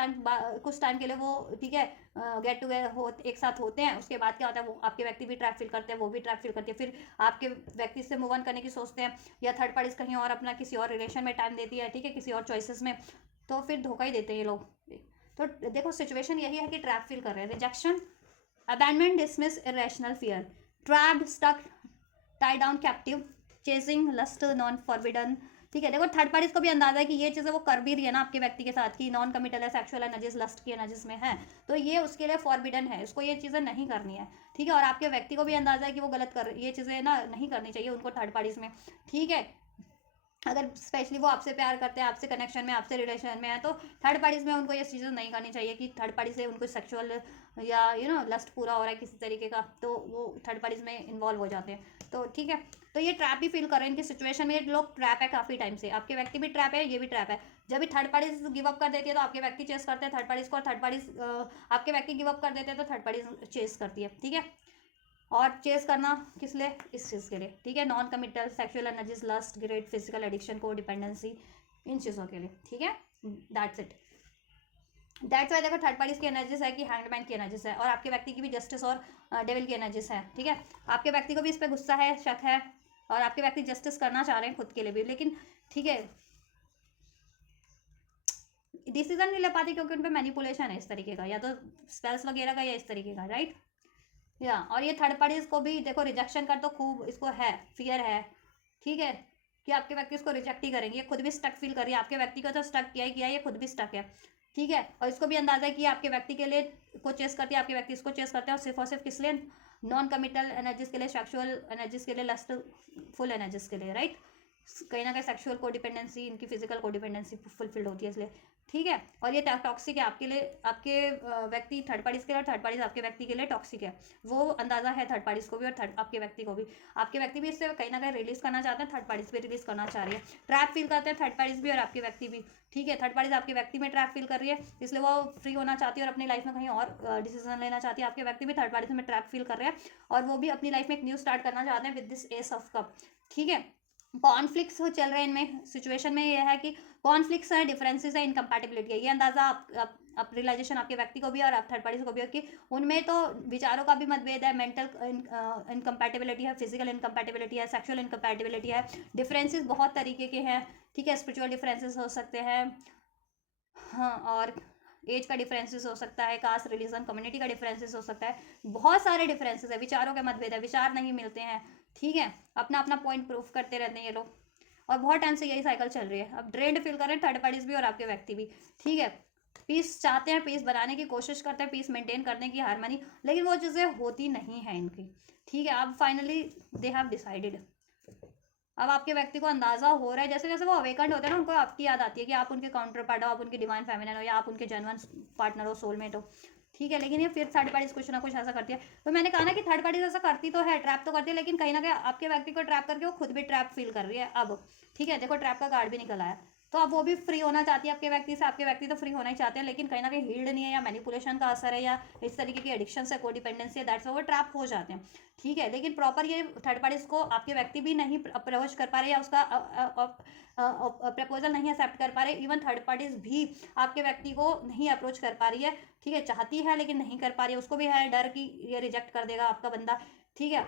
टाइम के लिए वो, ठीक है, गेट टूगेदर एक साथ होते हैं, उसके बाद क्या होता है, वो आपके व्यक्ति भी ट्रैप फील करते हैं, वो भी ट्रैप फील करती है, फिर आपके व्यक्ति से मूव ऑन करने की सोचते हैं, या थर्ड पार्टीज कहीं और अपना किसी और रिलेशन में टाइम देती है। ठीक है, किसी और चॉइसेस में, तो फिर धोखा ही देते हैं ये लोग। तो देखो सिचुएशन यही है कि ट्रैप फील कर रहे हैं, rejection, abandonment, dismiss, irrational fear, trapped, stuck, tie down, captive, chasing, lust, non forbidden। ठीक है, देखो थर्ड पार्टीज को भी अंदाजा है कि ये चीज़ें वो कर भी रही है ना आपके व्यक्ति के साथ, कि नॉन कमिटल है, सेक्सुअल एनर्जीज, लस्ट की एनर्जीज में है, तो ये उसके लिए फॉरबिडन है, उसको ये चीज़ें नहीं करनी है। ठीक है, और आपके व्यक्ति को भी अंदाजा है कि वो गलत कर, ये चीज़ें ना नहीं करनी चाहिए उनको थर्ड पार्टीज में। ठीक है, अगर स्पेशली वो आपसे प्यार करते हैं, आपसे कनेक्शन में, आपसे रिलेशन में है, तो थर्ड पार्टीज में उनको ये चीज़ें नहीं करनी चाहिए कि थर्ड पार्टी से उनको सेक्सुअल या लस्ट पूरा हो रहा है किसी तरीके का, तो वो थर्ड पार्टीज में इन्वॉल्व हो जाते हैं। तो ठीक है, तो ये ट्रैप भी फील कर रहे हैं इनकी सिचुएशन में, ये लोग ट्रैप है काफ़ी टाइम से, आपके व्यक्ति भी ट्रैप है, ये भी ट्रैप है। जब भी थर्ड पार्टीज गिव अप कर देती है तो आपके व्यक्ति चेस करते हैं थर्ड पार्टीज को, और थर्ड पार्टीज आपके व्यक्ति गिव अप कर देते हैं तो थर्ड पार्टीज चेस करती है। ठीक है, और चेस करना किस लिए, इस चीज़ के लिए। ठीक है, non committal, sexual energies, lust, great, physical addiction, co dependency, इन चीज़ों के लिए। ठीक है, दैट्स इट। दैट्स वाई देखो थर्ड पार्टीज की एनर्जीज है कि हैंगमैन की एनर्जीज है, और आपके व्यक्ति की भी जस्टिस और डेविल की एनर्जीज है। ठीक है, आपके व्यक्ति को भी इस पर गुस्सा है, शक है, और आपके व्यक्ति जस्टिस करना चाह रहे हैं खुद के लिए भी, लेकिन ठीक है डिसीजन नहीं ले पाते क्योंकि उन पर मैनिपुलेशन है इस तरीके का, या तो स्पेल्स वगैरह का या इस तरीके का, राइट। या और ये थर्ड पार्टीज को भी देखो रिजेक्शन कर तो खूब इसको है, फियर है, ठीक है, कि आपके व्यक्ति इसको रिजेक्ट ही करेंगे। ये खुद भी स्टक फील कर रही है, आपके व्यक्ति को तो स्टक किया ही किया है, ये खुद भी स्टक है, ठीक है। और इसको भी अंदाजा है कि आपके व्यक्ति के लिए को चेस करती है, आपके व्यक्ति इसको चेस करते हैं, और सिर्फ किस लिए, नॉन कमिटल एनर्जीज के लिए, सेक्सुअल एनर्जीज के लिए, लस्टफुल एनर्जीज के लिए, राइट। कहीं ना कहीं सेक्सुअल कोडिपेंडेंसी, इनकी फिजिकल कोडिपेंडेंसी फुलफिल्ड होती है इसलिए, ठीक है। और ये टॉक्सिक है आपके लिए, आपके व्यक्ति थर्ड पार्टीज के लिए, और थर्ड पार्टीज आपके व्यक्ति के लिए टॉक्सिक है, वो अंदाजा है थर्ड पार्टीज को भी और थर्ड आपके व्यक्ति को भी। आपके व्यक्ति भी इससे कहीं ना कहीं रिलीज करना चाहते हैं, थर्ड पार्टीज भी रिलीज करना चाह रही है, ट्रैप फील करते हैं थर्ड पार्टीज भी और आपके व्यक्ति भी, ठीक है। थर्ड पार्टीज आपके व्यक्ति में ट्रैप फील कर रही है, इसलिए वो फ्री होना चाहती है और अपनी लाइफ में कहीं और डिसीजन लेना चाहती है। आपके व्यक्ति भी थर्ड पार्टीज में ट्रैप फील कर रहे हैं और वो भी अपनी लाइफ में एक न्यू स्टार्ट करना चाहते हैं with this ace of cup, ठीक है। कॉन्फ्लिक्ट्स चल रहे हैं इनमें, सिचुएशन में ये है कि कॉन्फ्लिक्ट्स है, डिफरेंसेस है, इनकम्पैटिबिलिटी है, ये अंदाजा आप रियलाइजेशन आपके व्यक्ति को भी और आप थर्ड पार्टीज को भी हो कि उनमें तो विचारों का भी मतभेद है, मेंटल इनकम्पैटिबिलिटी है, फिजिकल इनकम्पैटिबिलिटी है, सेक्सुअल इनकम्पैटिबिलिटी है, डिफरेंसेस बहुत तरीके के हैं, ठीक है। स्पिरिचुअल डिफरेंसेस हो सकते हैं, हाँ, और एज का डिफरेंसेस हो सकता है, कास्ट रिलीजन कम्युनिटी का डिफरेंसेस हो सकता है, बहुत सारे डिफरेंसेस है, विचारों के मतभेद है, विचार नहीं मिलते हैं, ठीक है। अपना अपना पॉइंट प्रूफ करते रहते हैं ये लोग, और बहुत टाइम से यही साइकिल चल रही है। अब ड्रेन्ड फील कर रहे हैं थर्ड पार्टीज भी और आपके व्यक्ति भी, ठीक है। पीस चाहते हैं, पीस बनाने की कोशिश करते हैं, पीस मेंटेन करने की, हारमोनी, लेकिन वो चीज़ें होती नहीं है इनकी, ठीक है। अब फाइनली दे हैव डिसाइडेड, अब आपके व्यक्ति को अंदाजा हो रहा है, जैसे जैसे वो अवेकंड होते हैं ना, उनको आपकी याद आती है कि आप उनके काउंटर पार्ट हो, आप उनके डिवाइन फेमिनिन हो, या आप उनके जेन्युइन पार्टनर हो, सोलमेट हो, ठीक है। लेकिन ये फिर थर्ड पार्टीज कुछ ना कुछ ऐसा करती है। तो मैंने कहा ना कि थर्ड पार्टीज ऐसा करती तो है, ट्रैप तो करती है, लेकिन कहीं ना कहीं आपके व्यक्ति को ट्रैप करके वो खुद भी ट्रैप फील कर रही है अब, ठीक है। देखो ट्रैप का कार्ड भी निकल आया, तो अब वो भी फ्री होना चाहती है आपके व्यक्ति से, आपके व्यक्ति तो फ्री होना ही चाहते हैं, लेकिन कहीं ना कहीं हील्ड नहीं है, या मैनिपुलेशन का असर है, या इस तरीके की एडिक्शन से कोडिपेंडेंसी है, दैट्स वो ट्रैप हो जाते हैं, ठीक है। लेकिन प्रॉपर ये थर्ड पार्टीज को आपके व्यक्ति भी नहीं अप्रोच कर पा रहे, या उसका प्रपोजल नहीं एक्सेप्ट कर पा रहे, इवन थर्ड पार्टीज भी आपके व्यक्ति को नहीं अप्रोच कर पा रही है, ठीक है। चाहती है लेकिन नहीं कर पा रही है, उसको भी है डर कि ये रिजेक्ट कर देगा आपका बंदा, ठीक है,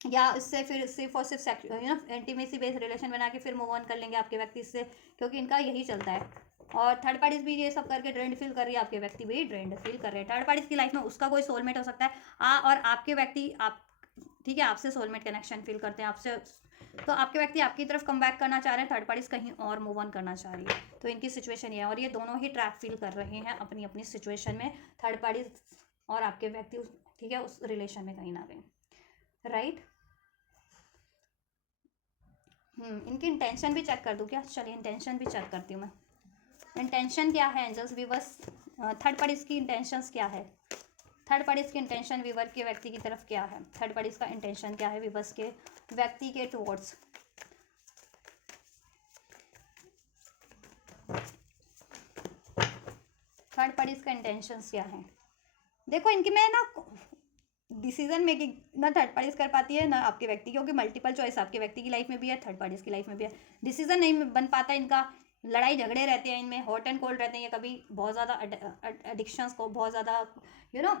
या इससे फिर सिर्फ और सिर्फ इंटीमेसी बेस्ड रिलेशन बना के फिर मूव ऑन कर लेंगे आपके व्यक्ति से, क्योंकि इनका यही चलता है। और थर्ड पार्टीज भी ये सब करके ड्रेंड फील कर रही है, आपके व्यक्ति भी ड्रेंड फील कर रहे हैं। थर्ड पार्टीज की लाइफ में उसका कोई सोलमेट हो सकता है, और आपके व्यक्ति आप, ठीक है, आपसे सोलमेट कनेक्शन फील करते हैं आपसे, तो आपके व्यक्ति आपकी तरफ कम बैक करना चाह रहे हैं, थर्ड पार्टीज कहीं और मूव ऑन करना चाह रही है। तो इनकी सिचुएशन ये है, और ये दोनों ही ट्रैप फील कर रहे हैं अपनी अपनी सिचुएशन में, थर्ड पार्टीज और आपके व्यक्ति, ठीक है, उस रिलेशन में कहीं ना कहीं, राइट। इनकी इंटेंशन भी चेक कर दूँ क्या? चलिए इंटेंशन भी चेक करती हूँ मैं। इंटेंशन क्या है एंजल्स वीवर्स, थर्ड पार्टीज की इंटेंशंस क्या है, थर्ड पार्टीज की इंटेंशन वीवर के व्यक्ति की तरफ क्या है, थर्ड पार्टीज का इंटेंशन क्या है वीवर्स के व्यक्ति के टुवर्ड्स, थर्ड पार्टीज का इंटेंशंस क्या है। देखो इनकी मैं ना डिसीजन मेकिंग ना थर्ड पार्टीज कर पाती है ना आपके व्यक्ति, क्योंकि मल्टीपल चॉइस आपके व्यक्ति की लाइफ में भी है, थर्ड पार्टीज की लाइफ में भी है, डिसीजन नहीं बन पाता इनका, लड़ाई झगड़े रहते हैं इनमें, हॉट एंड कोल्ड रहते हैं, ये कभी बहुत ज़्यादा एडिक्शंस को बहुत ज़्यादा यू नो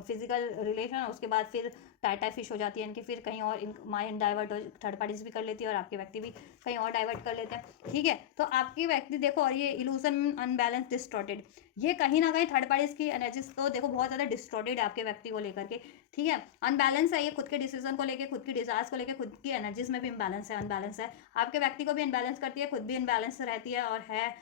फिजिकल रिलेशन, उसके बाद फिर टाटा फिश हो जाती है इनकी, फिर कहीं और इन माइंड डाइवर्ट हो, थर्ड पार्टीज भी कर लेती है और आपके व्यक्ति भी कहीं और डाइवर्ट कर लेते हैं, ठीक है। तो आपके व्यक्ति देखो, और ये इल्यूजन अनबैलेंस डिस्टॉर्टेड, ये कहीं ना कहीं थर्ड पार्टीज की एनर्जीज तो देखो बहुत ज़्यादा डिस्टॉर्टेड है आपके व्यक्ति को लेकर के, ठीक है। अनबैलेंस है ये, खुद के डिसीजन को लेकर, खुद की डिजायर्स को लेकर, खुद की एनर्जीज में भी इम्बैलेंस है, अनबैलेंस है, आपके व्यक्ति को भी अनबैलेंस करती है, खुद भी इनबैलेंस रहती है और है,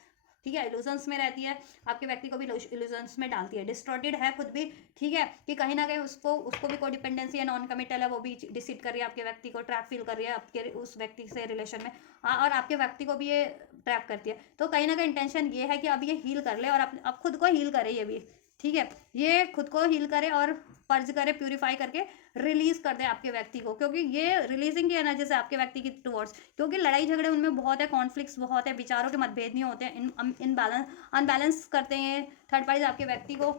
ठीक है, इल्यूजन्स में रहती है, आपके व्यक्ति को भी इल्यूजन्स में डालती है, डिस्टॉर्टेड है खुद भी, ठीक है, कि कहीं ना कहीं उसको भी कोडिपेंडेंसी है, नॉन कमिटल है, वो भी डिसीट कर रही है आपके व्यक्ति को, ट्रैप फील कर रही है आपके उस व्यक्ति से रिलेशन में, और आपके व्यक्ति को भी ये ट्रैप करती है। तो कहीं ना कहीं इंटेंशन ये है कि अब ये हील कर ले, और अब खुद को हील करे ये भी, ठीक है, ये खुद को हील करे और पर्ज करे, प्यूरिफाई करके रिलीज कर दे आपके व्यक्ति को, क्योंकि ये रिलीजिंग की एनर्जी से आपके व्यक्ति की टुवर्ड्स, क्योंकि लड़ाई झगड़े उनमें बहुत है, कॉन्फ्लिक्ट्स बहुत है, विचारों के मतभेद नहीं होते हैं, इन अनबैलेंस करते हैं थर्ड पार्टीज आपके व्यक्ति को,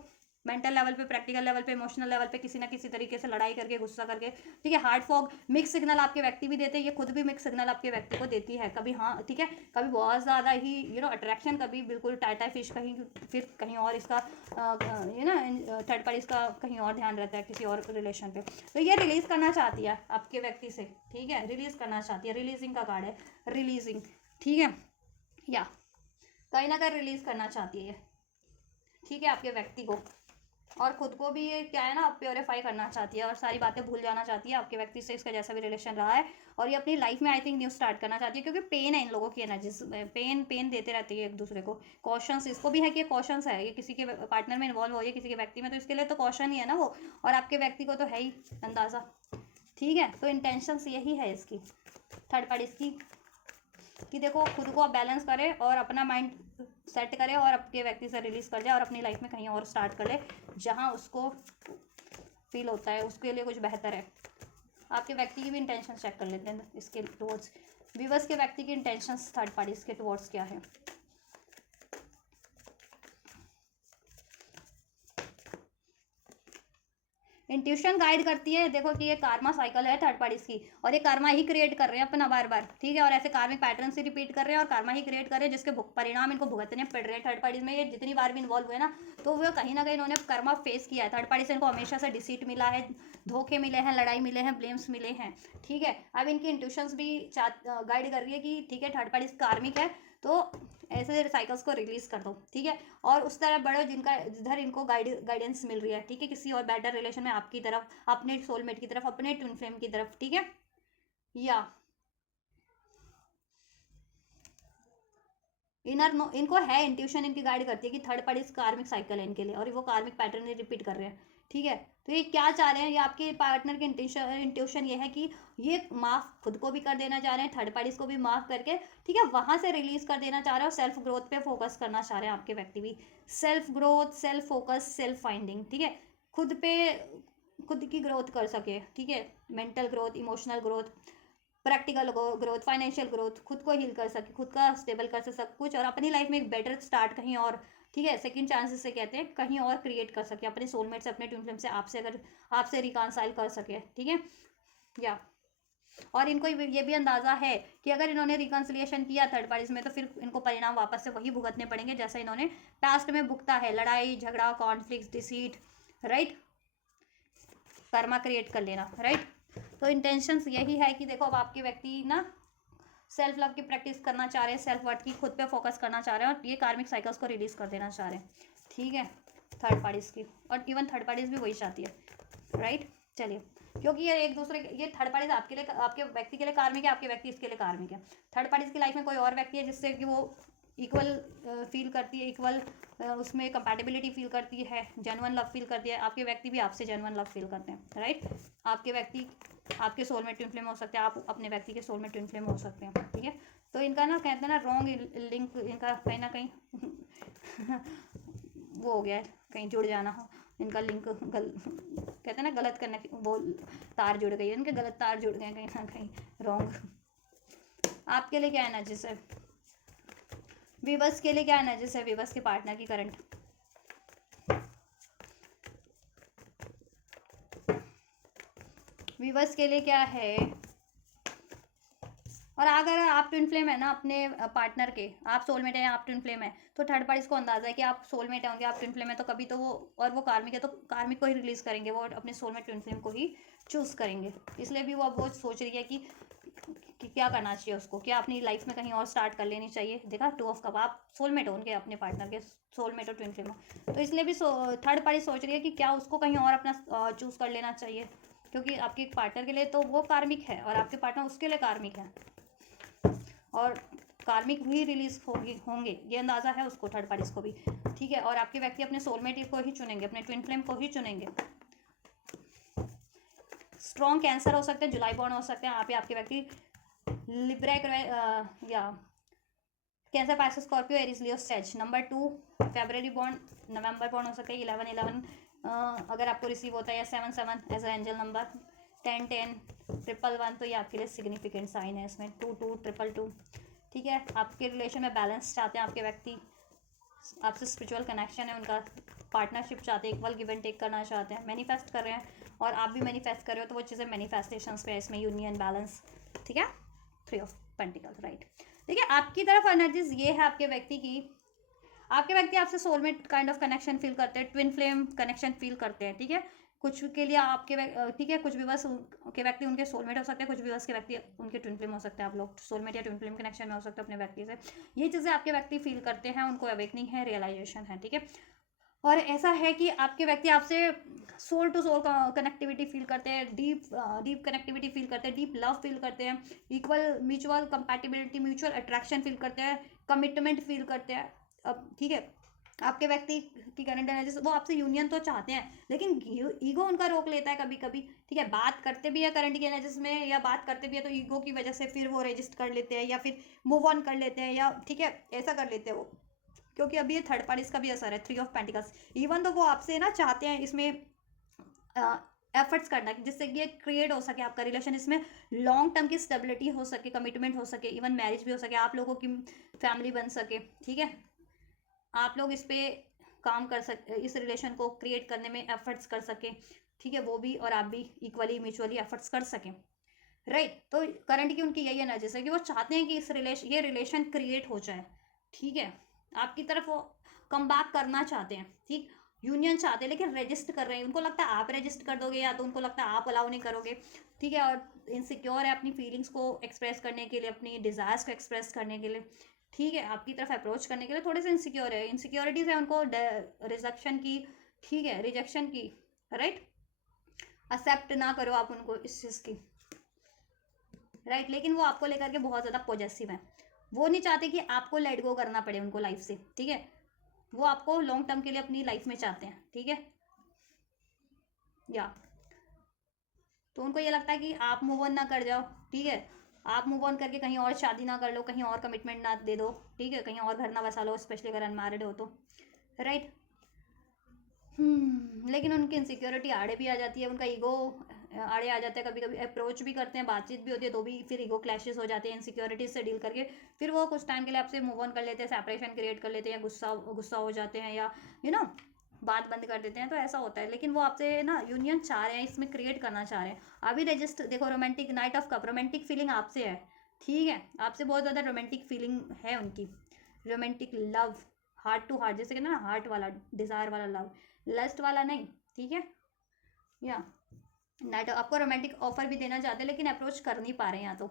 मेंटल लेवल पे, प्रैक्टिकल लेवल पे, इमोशनल लेवल पे किसी ना किसी तरीके से लड़ाई करके, गुस्सा करके, ठीक है। हार्ट फॉग, मिक्स सिग्नल आपके व्यक्ति भी देते हैं, ये खुद भी मिक्स सिग्नल आपके व्यक्ति को देती है कभी, हाँ ठीक है, कभी बहुत ज़्यादा ही अट्रैक्शन, कभी बिल्कुल टाटा फिश, कहीं फिर कहीं और इसका थर्ड पार्टी इसका कहीं और ध्यान रहता है किसी और रिलेशन पे। तो ये रिलीज करना चाहती है आपके व्यक्ति से, ठीक है, रिलीज करना चाहती है, रिलीजिंग का कार्ड है, रिलीजिंग, ठीक है, या कहीं ना कहीं रिलीज करना चाहती है, ठीक है, आपके व्यक्ति को, और खुद को भी ये क्या है ना, प्योरीफाई करना चाहती है और सारी बातें भूल जाना चाहती है आपके व्यक्ति से, इसका जैसा भी रिलेशन रहा है, और ये अपनी लाइफ में आई थिंक न्यू स्टार्ट करना चाहती है, क्योंकि पेन है इन लोगों की एनर्जीज, पेन देते रहती है एक दूसरे को। कॉशंस इसको भी है कि कॉशंस है, ये किसी के पार्टनर में इन्वॉल्व हो रही है किसी के व्यक्ति में, तो इसके लिए तो कॉशन ही है ना वो, और आपके व्यक्ति को तो है ही अंदाज़ा, ठीक है। तो इंटेंशंस यही है इसकी, थर्ड पार्टी इसकी, कि देखो खुद को आप बैलेंस करें और अपना माइंड सेट करे और आपके व्यक्ति से रिलीज कर जाए और अपनी लाइफ में कहीं और स्टार्ट कर ले जहाँ उसको फील होता है उसके लिए कुछ बेहतर है। आपके व्यक्ति की भी इंटेंशन चेक कर लेते हैं इसके टुवर्ड्स, व्यूअर्स के व्यक्ति की इंटेंशंस थर्ड पार्टीज के टुवर्ड्स क्या है। इंट्यूशन गाइड करती है, देखो कि ये कार्मा साइकिल है थर्ड पार्टीज की, और ये कार्मा ही क्रिएट कर रहे हैं अपना बार बार, ठीक है, और ऐसे कार्मिक पैटर्न से रिपीट कर रहे हैं और कार्मा ही क्रिएट कर रहे हैं जिसके परिणाम इनको भुगतने पड़ रहे हैं। थर्ड पार्टीज में ये जितनी बार भी इन्वॉल्व हुए ना, तो वो कहीं ना कहीं इन्होंने कर्मा फेस किया है। थर्ड पार्टी से इनको हमेशा से डिसीट मिला है, धोखे मिले हैं, लड़ाई मिले हैं, ब्लेम्स मिले हैं, ठीक है। अब इनकी इंट्यूशंस भी गाइड कर रही है कि ठीक है थर्ड पार्टी कार्मिक है, तो ऐसे साइकिल्स को रिलीज कर दो, ठीक है, और उस तरफ बढ़ो जिनका जिधर इनको गाइडेंस मिल रही है, ठीक है, किसी और बेटर रिलेशन में आपकी तरफ, अपने सोलमेट की तरफ, अपने ट्विन फ्लेम की तरफ, ठीक है, या इनको है इंट्यूशन, इनकी गाइड करती है कि थर्ड पार्टी कार्मिक साइकिल है इनके लिए और वो कार्मिक पैटर्न रिपीट कर रहे हैं, ठीक है। तो ये क्या चाह रहे हैं, ये आपके पार्टनर की इंट्यूशन ये है कि ये माफ खुद को भी कर देना चाह रहे हैं, थर्ड पार्टीज को भी माफ करके, ठीक है, वहां से रिलीज कर देना चाह रहे हैं, और सेल्फ ग्रोथ पे फोकस करना चाह रहे हैं आपके व्यक्ति भी, self growth, self focus, self finding, ठीक है, खुद पे खुद की ग्रोथ कर सके, ठीक है, mental growth, emotional growth, practical growth, financial growth, खुद को हील कर सके, खुद का स्टेबल कर सके सब कुछ, और अपनी लाइफ में एक बेटर स्टार्ट कहीं और, ठीक है, सेकंड चांसेस से कहते हैं, कहीं और क्रिएट कर सके अपने सोलमेट से, अपने ट्विन फ्लेम से, आपसे अगर आपसे रिकॉन्साइल कर सके, ठीक है, या और इनको ये भी अंदाजा है कि अगर इन्होंने रिकॉन्सिलिएशन किया थर्ड पार्टीज में तो फिर इनको परिणाम वापस से वही भुगतने पड़ेंगे जैसा इन्होंने पास्ट में भुगता है, लड़ाई झगड़ा, conflict, deceit, right, Karma create कर लेना, राइट। तो इंटेंशंस यही है कि देखो अब आपके व्यक्ति ना सेल्फ लव की प्रैक्टिस करना चाह रहे हैं, सेल्फ वर्थ की खुद पे फोकस करना चाह रहे हैं, और ये कार्मिक साइकिल्स को रिलीज कर देना चाह रहे हैं, ठीक है, थर्ड पार्टीज की, और इवन थर्ड पार्टीज भी वही चाहती है, राइट। चलिए, क्योंकि ये एक दूसरे, ये थर्ड पार्टीज आपके लिए, आपके व्यक्ति के लिए कार्मिक है, आपके व्यक्ति इसके लिए कार्मिक है। थर्ड पार्टीज की लाइफ में कोई और व्यक्ति है जिससे कि वो इक्वल फील करती है, इक्वल उसमें कंपैटिबिलिटी फील करती है, जेन्युइन लव फील करती है, आपके व्यक्ति भी आपसे जेन्युइन लव फील करते हैं, राइट। आपके व्यक्ति आपके सोल में ट्विन फ्लेम हो सकते हैं, आप अपने व्यक्ति के सोल में ट्विन फ्लेम हो सकते हैं, ठीक है। तो इनका ना कहते हैं ना रॉन्ग लिंक, इनका कहीं ना कहीं वो हो गया है, कहीं जुड़ जाना हो इनका लिंक, कहते हैं ना गलत करने वो तार जुड़ गई है, इनके गलत तार जुड़ गए कहीं ना कहीं, रॉन्ग। आपके लिए क्या एनर्जीज है, विवश के लिए क्या एनर्जीज है, विवश के पार्टनर की करंट, विवश के लिए क्या है। और अगर आप ट्विन फ्लेम है ना अपने पार्टनर के, आप सोलमेट है, आप ट्विन फ्लेम है, तो थर्ड पार्टीज को अंदाजा है कि आप सोलमेट होंगे, आप ट्विन फ्लेम है, तो कभी तो वो, और वो कार्मिक है तो कार्मिक को ही रिलीज करेंगे, वो अपने सोलमेट ट्विन फ्लेम को ही चूज करेंगे, इसलिए भी वो अब वो सोच रही है कि क्या करना चाहिए उसको, क्या अपनी लाइफ में कहीं और स्टार्ट कर लेनी चाहिए। देखा, टू ऑफ कप, आप सोलमेट हो उनके, अपने पार्टनर के सोलमेट और ट्विन फ्लेम हो, तो इसलिए भी थर्ड पार्टी सोच रही है कि क्या उसको कहीं और अपना चूज कर लेना चाहिए, क्योंकि आपके पार्टनर के लिए तो वो कार्मिक है और आपके पार्टनर उसके लिए कार्मिक है, और कार्मिक भी रिलीज होंगे ये अंदाजा है उसको, थर्ड पार्टीज को भी, ठीक है। और आपके व्यक्ति अपने सोलमेट को ही चुनेंगे, अपने ट्विन फ्लेम को ही चुनेंगे। स्ट्रॉन्ग कैंसर हो सकते हैं, जुलाई बॉर्न हो सकते हैं, आपके व्यक्ति लिब्रा या कैंसर, पाइसेस, स्कॉर्पियो, एरीज, लियो, सेज। नंबर 2 फेब्रवरी बॉर्न, नवंबर बॉर्न हो सकता है, 11 अगर आपको रिसीव होता है, या 7 एज ए एंजल नंबर, 10 111, तो ये आपके लिए सिग्निफिकेंट साइन है इसमें, 2 2 2 2, ठीक है। आपके रिलेशन में बैलेंस चाहते हैं आपके व्यक्ति, आपसे स्पिरिचुअल कनेक्शन है उनका, पार्टनरशिप चाहते हैं, इक्वल गिव एंड टेक करना चाहते हैं, मैनिफेस्ट कर रहे हैं और आप भी मैनिफेस्ट कर रहे हो, तो वो चीज़ें मैनिफेस्टेशंस पे है इसमें, यूनियन, बैलेंस, ठीक है। 3 ऑफ पेंटिकल्स, राइट। देखिए आपकी तरफ एनर्जीज ये है आपके व्यक्ति की, आपके व्यक्ति आपसे soulmate kind of connection feel करते हैं, ट्विन फ्लेम कनेक्शन फील करते हैं, ठीक है। कुछ के लिए आपके ठीक है, कुछ व्यूअर्स के व्यक्ति उनके सोलमेट हो सकते हैं, कुछ व्यूअर्स के व्यक्ति उनके ट्विन फ्लेम हो सकते हैं, आप लोग सोलमेट या ट्विन फ्लेम कनेक्शन में हो सकते हैं अपने व्यक्ति से। ये चीज़ें आपके व्यक्ति फील करते हैं, उनको अवेकनिंग है, रियलाइजेशन है, ठीक है। और ऐसा है कि आपके व्यक्ति आपसे soul to soul connectivity feel करते हैं, डीप कनेक्टिविटी फील करते हैं, डीप लव फील करते हैं, equal mutual compatibility, mutual attraction feel करते हैं, कमिटमेंट फील करते हैं। अब ठीक है, आपके व्यक्ति की करंट एनर्जी, वो आपसे यूनियन तो चाहते हैं, लेकिन ईगो उनका रोक लेता है कभी कभी, ठीक है। बात करते भी है करंट की एनर्जीज में, या बात करते भी है तो ईगो की वजह से फिर वो रजिस्ट कर लेते हैं, या फिर मूव ऑन कर लेते हैं, या ठीक है ऐसा कर लेते हैं वो, क्योंकि अभी ये थर्ड पार्टीज का भी असर है, 3 ऑफ पेंटिकल्स। इवन तो वो आपसे ना चाहते हैं इसमें एफर्ट्स करना, जिससे कि ये क्रिएट हो सके आपका रिलेशन, इसमें लॉन्ग टर्म की स्टेबिलिटी हो सके, कमिटमेंट हो सके, इवन मैरिज भी हो सके, आप लोगों की फैमिली बन सके, ठीक है। आप लोग इस पे काम कर सकते, इस रिलेशन को क्रिएट करने में एफर्ट्स कर सके, ठीक है, वो भी और आप भी इक्वली म्यूचुअली एफर्ट्स कर सकें, राइट। तो करंट की उनकी यही एनर्जी है कि वो चाहते हैं कि ये रिलेशन क्रिएट हो जाए, ठीक है। आपकी तरफ वो कम बैक करना चाहते हैं, ठीक, यूनियन चाहते हैं, लेकिन रजिस्ट कर रहे हैं, उनको लगता है आप रजिस्ट कर दोगे, या तो उनको लगता है आप अलाउ नहीं करोगे, ठीक है। और इनसिक्योर है अपनी फीलिंग्स को एक्सप्रेस करने के लिए, अपनी डिज़ायर्स को एक्सप्रेस करने के लिए, ठीक है, आपकी तरफ अप्रोच करने के लिए थोड़े से इनसिक्योर है, इनसिक्योरिटीज़ है उनको रिजेक्शन की, ठीक है, रिजेक्शन की, राइट। एक्सेप्ट ना करो आप उनको इस चीज़ की, राइट। लेकिन वो आपको लेकर के बहुत ज़्यादा पॉजिटिव है, वो नहीं चाहते कि आपको लेट गो करना पड़े उनको लाइफ से, ठीक है। वो आपको लॉन्ग टर्म के लिए अपनी लाइफ में चाहते हैं, ठीक है, या तो उनको ये लगता है कि आप मूव ऑन ना कर जाओ, ठीक है, आप मूव ऑन करके कहीं और शादी ना कर लो, कहीं और कमिटमेंट ना दे दो, ठीक है, कहीं और घर ना बसा लो, स्पेशली अगर अनमैरिड हो तो, राइट। लेकिन उनकी इनसिक्योरिटी आड़े भी आ जाती है, उनका ईगो आड़े आ जाता है, कभी कभी अप्रोच भी करते हैं, बातचीत भी होती है, तो भी फिर ईगो क्लैशेस हो जाते हैं, इनसिक्योरिटीज से डील करके फिर वो कुछ टाइम के लिए आपसे मूव ऑन कर लेते हैं, सेपरेशन क्रिएट कर लेते हैं, गुस्सा गुस्सा हो जाते हैं, या बात बंद कर देते हैं, तो ऐसा होता है। लेकिन वो आपसे ना यूनियन चाह रहे हैं, इसमें क्रिएट करना चाह रहे हैं। अभी रजिस्टर देखो, romantic night of cup, romantic feeling आपसे है, ठीक है, आपसे बहुत ज़्यादा रोमांटिक फीलिंग है उनकी, romantic love, heart to heart, जैसे कहते हैं ना, हार्ट वाला डिज़ायर वाला लव, लस्ट वाला नहीं, ठीक है। या नाइट आपको रोमांटिक ऑफर भी देना चाहते हैं, लेकिन अप्रोच कर नहीं पा रहे हैं, या तो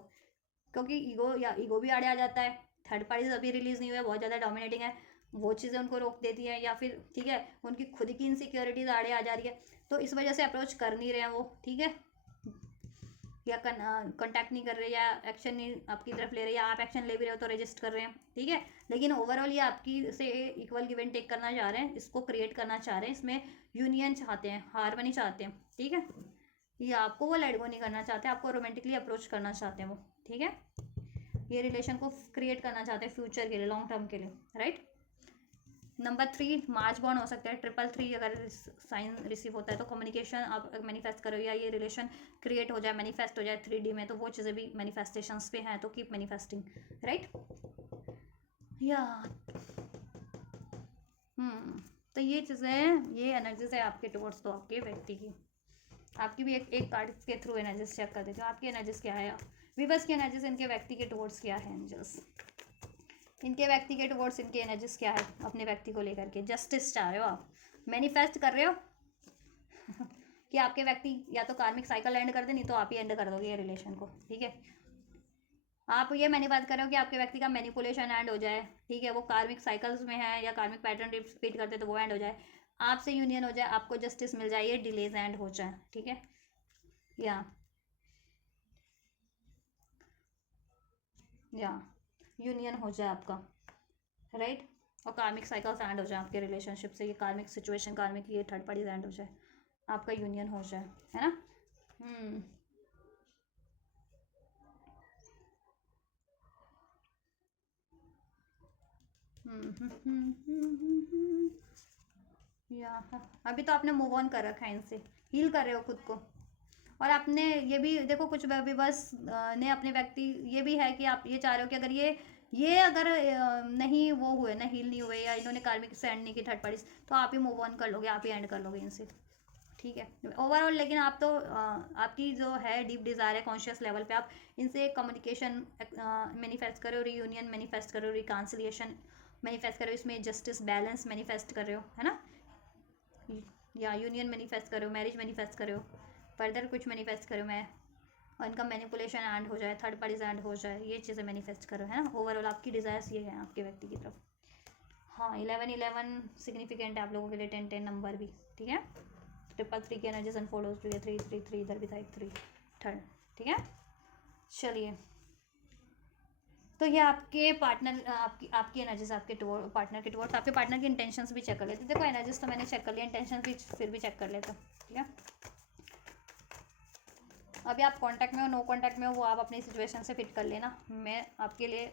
क्योंकि ईगो भी आड़े आ जाता है, थर्ड पार्टीज अभी रिलीज नहीं हुए, बहुत ज़्यादा डोमिनेटिंग है, वो चीज़ें उनको रोक देती है, या फिर ठीक है उनकी खुद की इनसिक्योरिटीज आड़े आ जा रही है, तो इस वजह से अप्रोच कर नहीं रहे हैं वो, ठीक है, या कॉन्टैक्ट नहीं कर रहे, या एक्शन नहीं आपकी तरफ ले रहे, या आप एक्शन ले भी रहे हो तो रजिस्ट कर रहे हैं, ठीक है। लेकिन ओवरऑल ये आपकी से इक्वल गिव एंड टेक करना चाह रहे हैं, इसको क्रिएट करना चाह रहे हैं, इसमें यूनियन चाहते हैं, हार्मनी चाहते हैं, ठीक है। ये आपको वो लेट गो नहीं करना चाहते, आपको रोमांटिकली अप्रोच करना चाहते हैं वो, ठीक है। ये रिलेशन को क्रिएट करना चाहते हैं फ्यूचर के लिए, लॉन्ग टर्म के लिए, राइट। नंबर 3 मार्च बॉन्ड हो सकता है, 333 अगर साइन रिसीव होता है तो कम्युनिकेशन आप मैनिफेस्ट करो, या ये रिलेशन क्रिएट हो जाए, मैनिफेस्ट हो जाए 3D में, तो वो चीज़ें भी मैनिफेस्टेशंस पे हैं, तो कीप मैनिफेस्टिंग, राइट। या तो ये चीज़ें, ये एनर्जीज है आपके टुवर्ड्स, तो आपके व्यक्ति की, आपकी भी एक कार्ड के थ्रू एनर्जीज चेक कर देते हो, आपकी एनर्जीज क्या है, विवर्स की एनर्जीज इनके व्यक्ति के टुवर्ड्स क्या है, एंजल्स इनके व्यक्ति के टुवर्ड्स इनकी एनर्जीज क्या है अपने व्यक्ति को लेकर के। जस्टिस चाह रहे हो आप, मैनिफेस्ट कर रहे हो कि आपके व्यक्ति या तो कार्मिक साइकिल एंड कर दे, नहीं तो आप ही एंड कर दोगे ये रिलेशन को, ठीक है। आप ये मैनिफेस्ट कर रहे हो कि आपके व्यक्ति का मैनिपुलेशन एंड हो जाए, ठीक है, वो कार्मिक साइकिल्स में है या कार्मिक पैटर्न रिपीट करते तो वो एंड हो जाए, आपसे यूनियन हो जाए, आपको जस्टिस मिल जाए, ये डिलेज एंड हो जाए, ठीक है। या यूनियन हो जाए आपका, राइट। और कार्मिक साइकिल्स एंड हो जाए आपके रिलेशनशिप से, ये कार्मिक सिचुएशन, कार्मिक ये थर्ड पार्टीज एंड हो जाए, आपका यूनियन हो जाए, है ना। हम्म या अभी तो आपने मूव ऑन कर रखा है इनसे, हील कर रहे हो खुद को। और आपने ये भी देखो, कुछ विवर्स ने अपने व्यक्ति, ये भी है कि आप ये चाह रहे हो कि अगर ये ये अगर नहीं वो हुए ना, हील नहीं हुए, या इन्होंने कार्मिक से एंड नहीं की थर्ड पार्टीज, तो आप ही मूव ऑन कर लोगे, आप ही एंड कर लोगे इनसे, ठीक है ओवरऑल। लेकिन आप तो आपकी जो है डीप डिज़ायर है कॉन्शियस लेवल पे, आप इनसे कम्युनिकेशन मैनिफेस्ट करो, रीयूनियन मैनिफेस्ट करो, रिकॉन्सिलिएशन मैनिफेस्ट करो, इसमें जस्टिस बैलेंस मैनिफेस्ट कर रहे हो, है ना, या यूनियन मैनिफेस्ट करो, मैरिज मैनिफेस्ट करो, फर्दर कुछ मैनिफेस्ट करो मैं, और इनका मैनिपुलेशन एंड हो जाए, थर्ड पार्टीज एंड हो जाए, ये चीज़ें मैनिफेस्ट करो, है ना। ओवरऑल आपकी डिज़ायर्स ये है आपके व्यक्ति की तरफ। हाँ 11 सिग्निफिकेंट है आप लोगों के लिए, 10 नंबर भी, ठीक है। 3 की एनर्जीज अनफोल्ड हो रही है, 3 इधर भी था, एक 3 थर्ड, ठीक है। चलिए, तो ये आपके पार्टनर आपकी आपकी एनर्जीज आपके पार्टनर के टुवर्ड्स, आपके पार्टनर की इंटेंशंस भी चेक कर लेते। देखो एनर्जीज तो मैंने चेक कर लिया, इंटेंशन भी फिर भी चेक कर लेते, ठीक है। अभी आप कांटेक्ट में हो, नो कांटेक्ट में हो, वो आप अपनी सिचुएशन से फिट कर लेना। मैं आपके लिए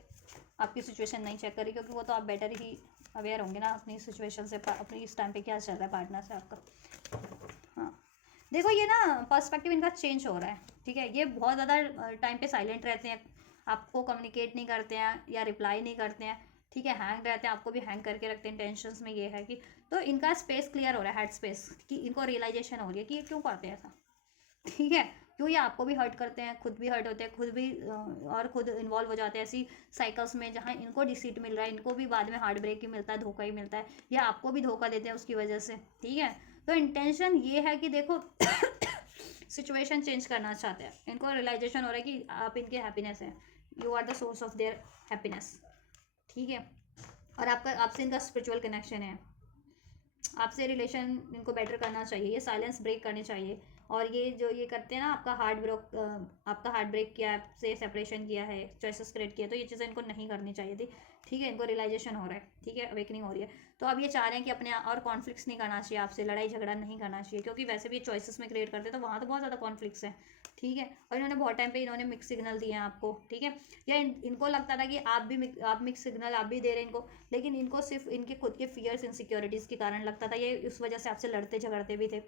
आपकी सिचुएशन नहीं चेक करी, क्योंकि वो तो आप बेटर ही अवेयर होंगे ना अपनी सिचुएशन से, अपनी इस टाइम पे क्या चल रहा है पार्टनर से आपका। हाँ देखो ये ना पर्सपेक्टिव इनका चेंज हो रहा है, ठीक है। ये बहुत ज़्यादा टाइम पे साइलेंट रहते हैं, आपको कम्युनिकेट नहीं करते हैं या रिप्लाई नहीं करते हैं, ठीक है। हैंग रहते हैं, आपको भी हैंग करके रखते हैं। टेंशन्स में ये है कि तो इनका स्पेस क्लियर हो रहा है, हेड स्पेस, कि इनको रियलाइजेशन हो रही है कि ये क्यों करते हैं ऐसा, ठीक है। क्यों ये आपको भी हर्ट करते हैं, खुद भी हर्ट होते हैं, खुद भी और खुद इन्वॉल्व हो जाते हैं ऐसी साइकिल्स में जहाँ इनको डिसीट मिल रहा है, इनको भी बाद में हार्ट ब्रेक ही मिलता है, धोखा ही मिलता है, या आपको भी धोखा देते हैं उसकी वजह से, ठीक है। तो इंटेंशन ये है कि देखो सिचुएशन चेंज करना चाहते हैं, इनको रियलाइजेशन हो रहा है कि आप इनके हैप्पीनेस हैं, you are the source of their happiness, ठीक है। और आपका आपसे इनका स्पिरिचुअल कनेक्शन है, आपसे रिलेशन इनको बेटर करना चाहिए, ये साइलेंस ब्रेक करनी चाहिए। और ये जो ये करते हैं ना, आपका हार्ट ब्रेक किया, आपसे सेपरेशन किया है, चॉइसेस क्रिएट किया, तो ये चीज़ें इनको नहीं करनी चाहिए थी, ठीक है। इनको रियलाइजेशन हो रहा है, ठीक है, अवेकनिंग हो रही है। तो अब ये चाह रहे हैं कि अपने और कॉन्फ्लिक्ट्स नहीं करना चाहिए आपसे, लड़ाई झगड़ा नहीं करना चाहिए, क्योंकि वैसे भी ये चॉइसेस में क्रिएट करते हैं तो वहाँ तो बहुत ज़्यादा कॉन्फ्लिक्ट्स हैं, ठीक है। और इन्होंने बहुत टाइम पे इन्होंने मिक्स सिग्नल दिए हैं आपको, ठीक है। या इनको लगता था कि आप मिक्स सिग्नल आप भी दे रहे हैं इनको, लेकिन इनको सिर्फ इनके खुद के फियर्स इनसिक्योरिटीज़ के कारण लगता था, ये उस वजह से आपसे लड़ते झगड़ते भी थे,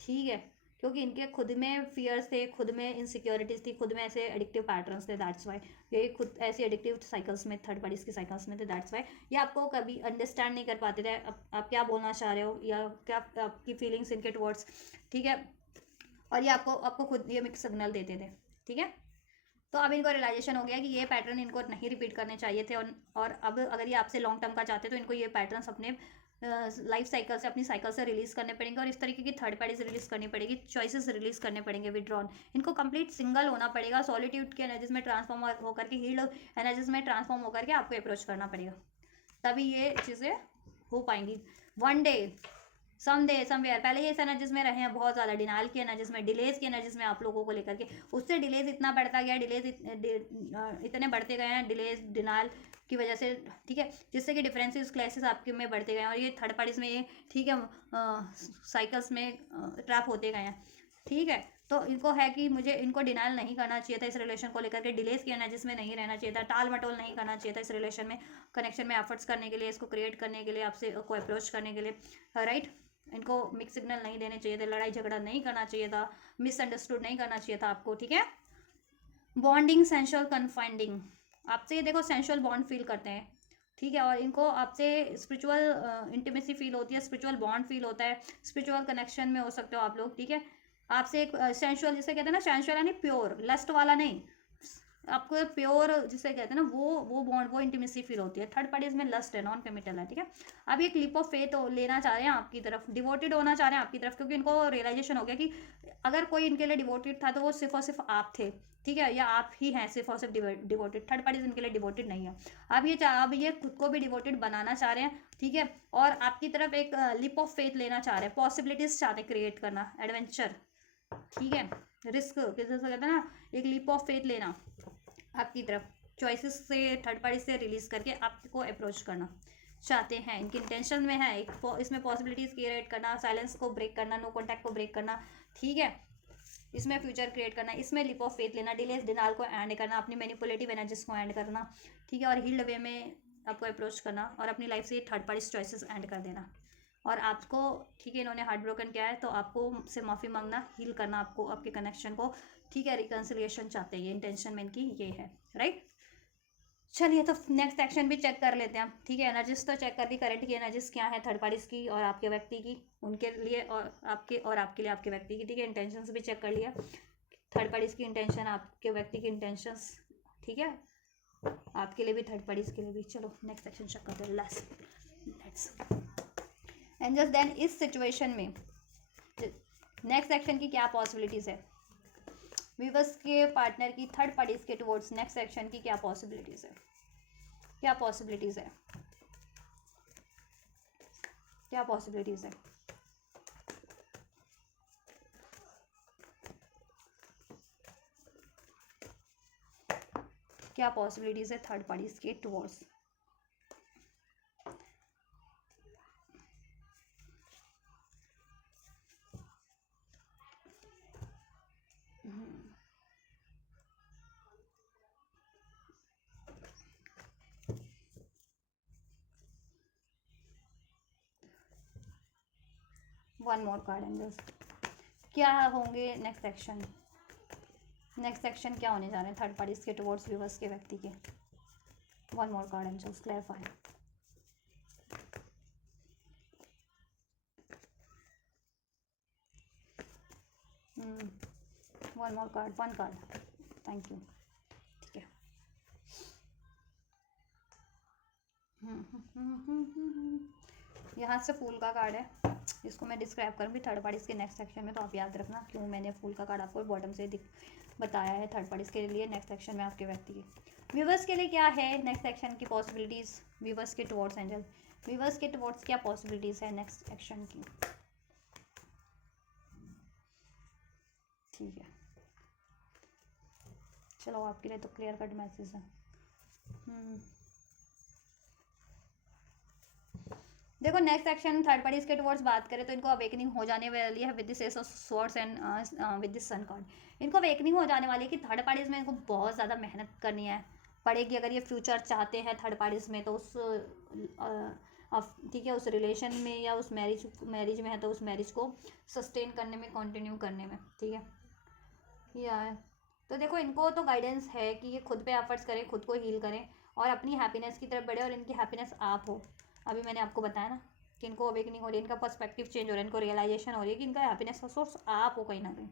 ठीक है। क्योंकि इनके खुद में फियर्स थे, खुद में इनसिक्योरिटीज़ थी, खुद में ऐसे एडिक्टिव पैटर्न्स थे, दैट्स वाई ये खुद ऐसे एडिक्टिव साइकिल्स में, थर्ड पार्टीज की साइकिल्स में थे, दैट्स वाई ये आपको कभी अंडरस्टैंड नहीं कर पाते थे आप क्या बोलना चाह रहे हो, या क्या आपकी फीलिंग्स इनके टुवर्ड्स, ठीक है। और ये आपको आपको खुद ये मिक्स सिग्नल देते थे, ठीक है। तो अब इनको रियलाइजेशन हो गया कि ये पैटर्न इनको नहीं रिपीट करने चाहिए थे, और अब अगर ये आपसे लॉन्ग टर्म का चाहते तो इनको ये पैटर्न्स अपने लाइफ साइकिल से, अपनी साइकिल से रिलीज करने पड़ेंगे, और इस तरीके की थर्ड पार्टी से रिलीज करनी पड़ेगी, चॉइसेस रिलीज करने पड़ेंगे, विड्रॉन, इनको कंप्लीट सिंगल होना पड़ेगा, सॉलिट्यूड के एनर्जीज में ट्रांसफॉर्म होकर के, हील्ड एनर्जीज में ट्रांसफॉर्म होकर के आपको अप्रोच करना पड़ेगा, तभी ये चीज़ें हो पाएंगी। वन डे समडे समवेयर, पहले ये इस एनर्जीज में रहे हैं बहुत ज़्यादा, डिनाइल की एनर्जीज में, डिलेज की एनर्जीज में आप लोगों को लेकर के, उससे डिलेज इतना बढ़ता गया, इतने बढ़ते गए हैं डिलेज डिनाइल की वजह से, ठीक है, जिससे कि डिफरेंसेस क्लासेस आपके में बढ़ते गए हैं, और ये थर्ड पार्टीज में ये, ठीक है, साइकिल्स में ट्रैप होते गए हैं, ठीक है। तो इनको है कि मुझे इनको डिनाइल नहीं करना चाहिए था इस रिलेशन को लेकर के, डिलेज की एनर्जीज में नहीं रहना चाहिए था, टाल मटोल नहीं करना चाहिए था इस रिलेशन में, कनेक्शन में एफर्ट्स करने के लिए, इसको क्रिएट करने के लिए, आपसे को अप्रोच करने के लिए, राइट। इनको मिक्स सिग्नल नहीं देने चाहिए थे, लड़ाई झगड़ा नहीं करना चाहिए था, मिसअंडरस्टूड नहीं करना चाहिए था आपको, ठीक है। बॉन्डिंग सेंशुअल कन्फाइंडिंग, आपसे ये देखो सेंशुअल बॉन्ड फील करते हैं, ठीक है। और इनको आपसे स्पिरिचुअल इंटीमेसी फील होती है, स्पिरिचुअल बॉन्ड फील होता है, स्पिरिचुअल कनेक्शन में हो सकते हो आप लोग, ठीक है। आपसे एक सेंशुअल जिसे कहते हैं ना, सेंशुअल यानी प्योर, लस्ट वाला नहीं, आपको प्योर जिसे कहते हैं ना, वो बॉन्ड, वो इंटीमेसी फील होती है। थर्ड पार्टीज में लस्ट है, नॉन कमिटल है, ठीक है। अब एक लिप ऑफ फेथ लेना चाह रहे हैं आपकी तरफ, डिवोटेड होना चाह रहे हैं आपकी तरफ, क्योंकि इनको रियलाइजेशन हो गया कि अगर कोई इनके लिए डिवोटेड था तो वो सिर्फ और सिर्फ आप थे, ठीक है, या आप ही हैं सिर्फ और सिर्फ डिवोटेड, थर्ड पार्टीज इनके लिए डिवोटेड नहीं है। अब ये खुद को भी डिवोटेड बनाना चाह रहे हैं, ठीक है। और आपकी तरफ एक लिप ऑफ फेथ लेना चाह रहे हैं, पॉसिबिलिटीज चाहते हैं क्रिएट करना, एडवेंचर, ठीक है, रिस्क, जैसे कहते हैं ना, एक लीप ऑफ फेथ लेना आपकी तरफ, चॉइसेस से, थर्ड पार्टी से रिलीज करके आपको अप्रोच करना चाहते हैं, इनकी इंटेंशन में है एक इसमें पॉसिबिलिटीज क्रिएट करना, साइलेंस को ब्रेक करना, नो कॉन्टैक्ट को ब्रेक करना, ठीक है, इसमें फ्यूचर क्रिएट करना, इसमें लिप ऑफ फेथ लेना, डिलेस डिनाल को एंड करना, अपनी मैनिपुलेटिव एनर्जीज को एंड करना, ठीक है। और हील्ड वे में आपको अप्रोच करना, और अपनी लाइफ से थर्ड पार्टी चॉइसेस एंड कर देना। और आपको, ठीक है, इन्होंने हार्ट ब्रोकन किया है तो आपको से माफ़ी मांगना, हील करना आपको, आपके कनेक्शन को, ठीक है, रिकन्सिलिएशन चाहते हैं, ये इंटेंशन में इनकी ये है, राइट। चलिए तो नेक्स्ट एक्शन भी चेक कर लेते हैं हम, ठीक है। एनर्जीज तो चेक कर दी, करंट की एनर्जीज क्या है थर्ड पार्टीज की और आपके व्यक्ति की, उनके लिए और आपके लिए आपके व्यक्ति की, ठीक है। इंटेंशंस भी चेक कर लिया, थर्ड पार्टीज की इंटेंशन, आपके व्यक्ति की इंटेंशंस, ठीक है, आपके लिए भी थर्ड पार्टीज के लिए भी। चलो नेक्स्ट एक्शन चेक करते हैं, लेट्स एंजल्स। देन इस सिचुएशन में नेक्स्ट एक्शन की क्या पॉसिबिलिटीज है, व्यूअर्स के पार्टनर की थर्ड पार्टीज के टुवर्ड्स नेक्स्ट एक्शन की क्या पॉसिबिलिटीज है, क्या पॉसिबिलिटीज है, क्या पॉसिबिलिटीज है। क्या पॉसिबिलिटीज है थर्ड पार्टीज के towards. One more card angels, क्या होंगे नेक्स्ट एक्शन, नेक्स्ट एक्शन क्या होने जा रहे हैं थर्ड पार्टीज के टुवर्ड्स व्यूअर्स के व्यक्ति के। One more card angels, clarify. One more card, one card, thank you, ठीक है। यहाँ से फूल का कार्ड है, इसको मैं डिस्क्राइब करूँगी थर्ड पार्टीज के नेक्स्ट सेक्शन में, तो आप याद रखना क्यों मैंने फूल का कार्ड आपको बॉटम से बताया है थर्ड पार्टीज के लिए नेक्स्ट सेक्शन में आपके व्यक्ति की। व्यूवर्स के लिए क्या है नेक्स्ट सेक्शन की पॉसिबिलिटीज़, व्यूवर्स के टुवर्ड्स एंजल, व्यूवर्स के टुवर्ड्स क्या पॉसिबिलिटीज़ है नेक्स्ट एक्शन की, ठीक है। चलो आपके लिए तो क्लियर कट मैसेज है। देखो नेक्स्ट एक्शन थर्ड पार्टीज के टुवर्ड्स बात करें तो इनको अवेकनिंग हो जाने वाली है with this ace of swords and with this sun card. इनको अवेकनिंग हो जाने वाली है कि थर्ड पार्टीज में इनको बहुत ज़्यादा मेहनत करनी है पड़ेगी अगर ये फ्यूचर चाहते हैं थर्ड पार्टीज में, तो उस ठीक है उस रिलेशन में या उस मैरिज में है तो उस मैरिज को सस्टेन करने में, कंटिन्यू करने में, ठीक है। या तो देखो इनको तो गाइडेंस है कि ये खुद पे एफर्ट्स करें, खुद को हील करें और अपनी हैप्पीनेस की तरफ बढ़े, और इनकी हैप्पीनेस आप हो। अभी मैंने आपको बताया ना कि इनको अवेकनिंग हो रही है, इनका पर्सपेक्टिव चेंज हो रहा है, इनको रियलाइजेशन हो रही है कि इनका हैप्पीनेस का सोर्स आप हो कहीं ना कहीं,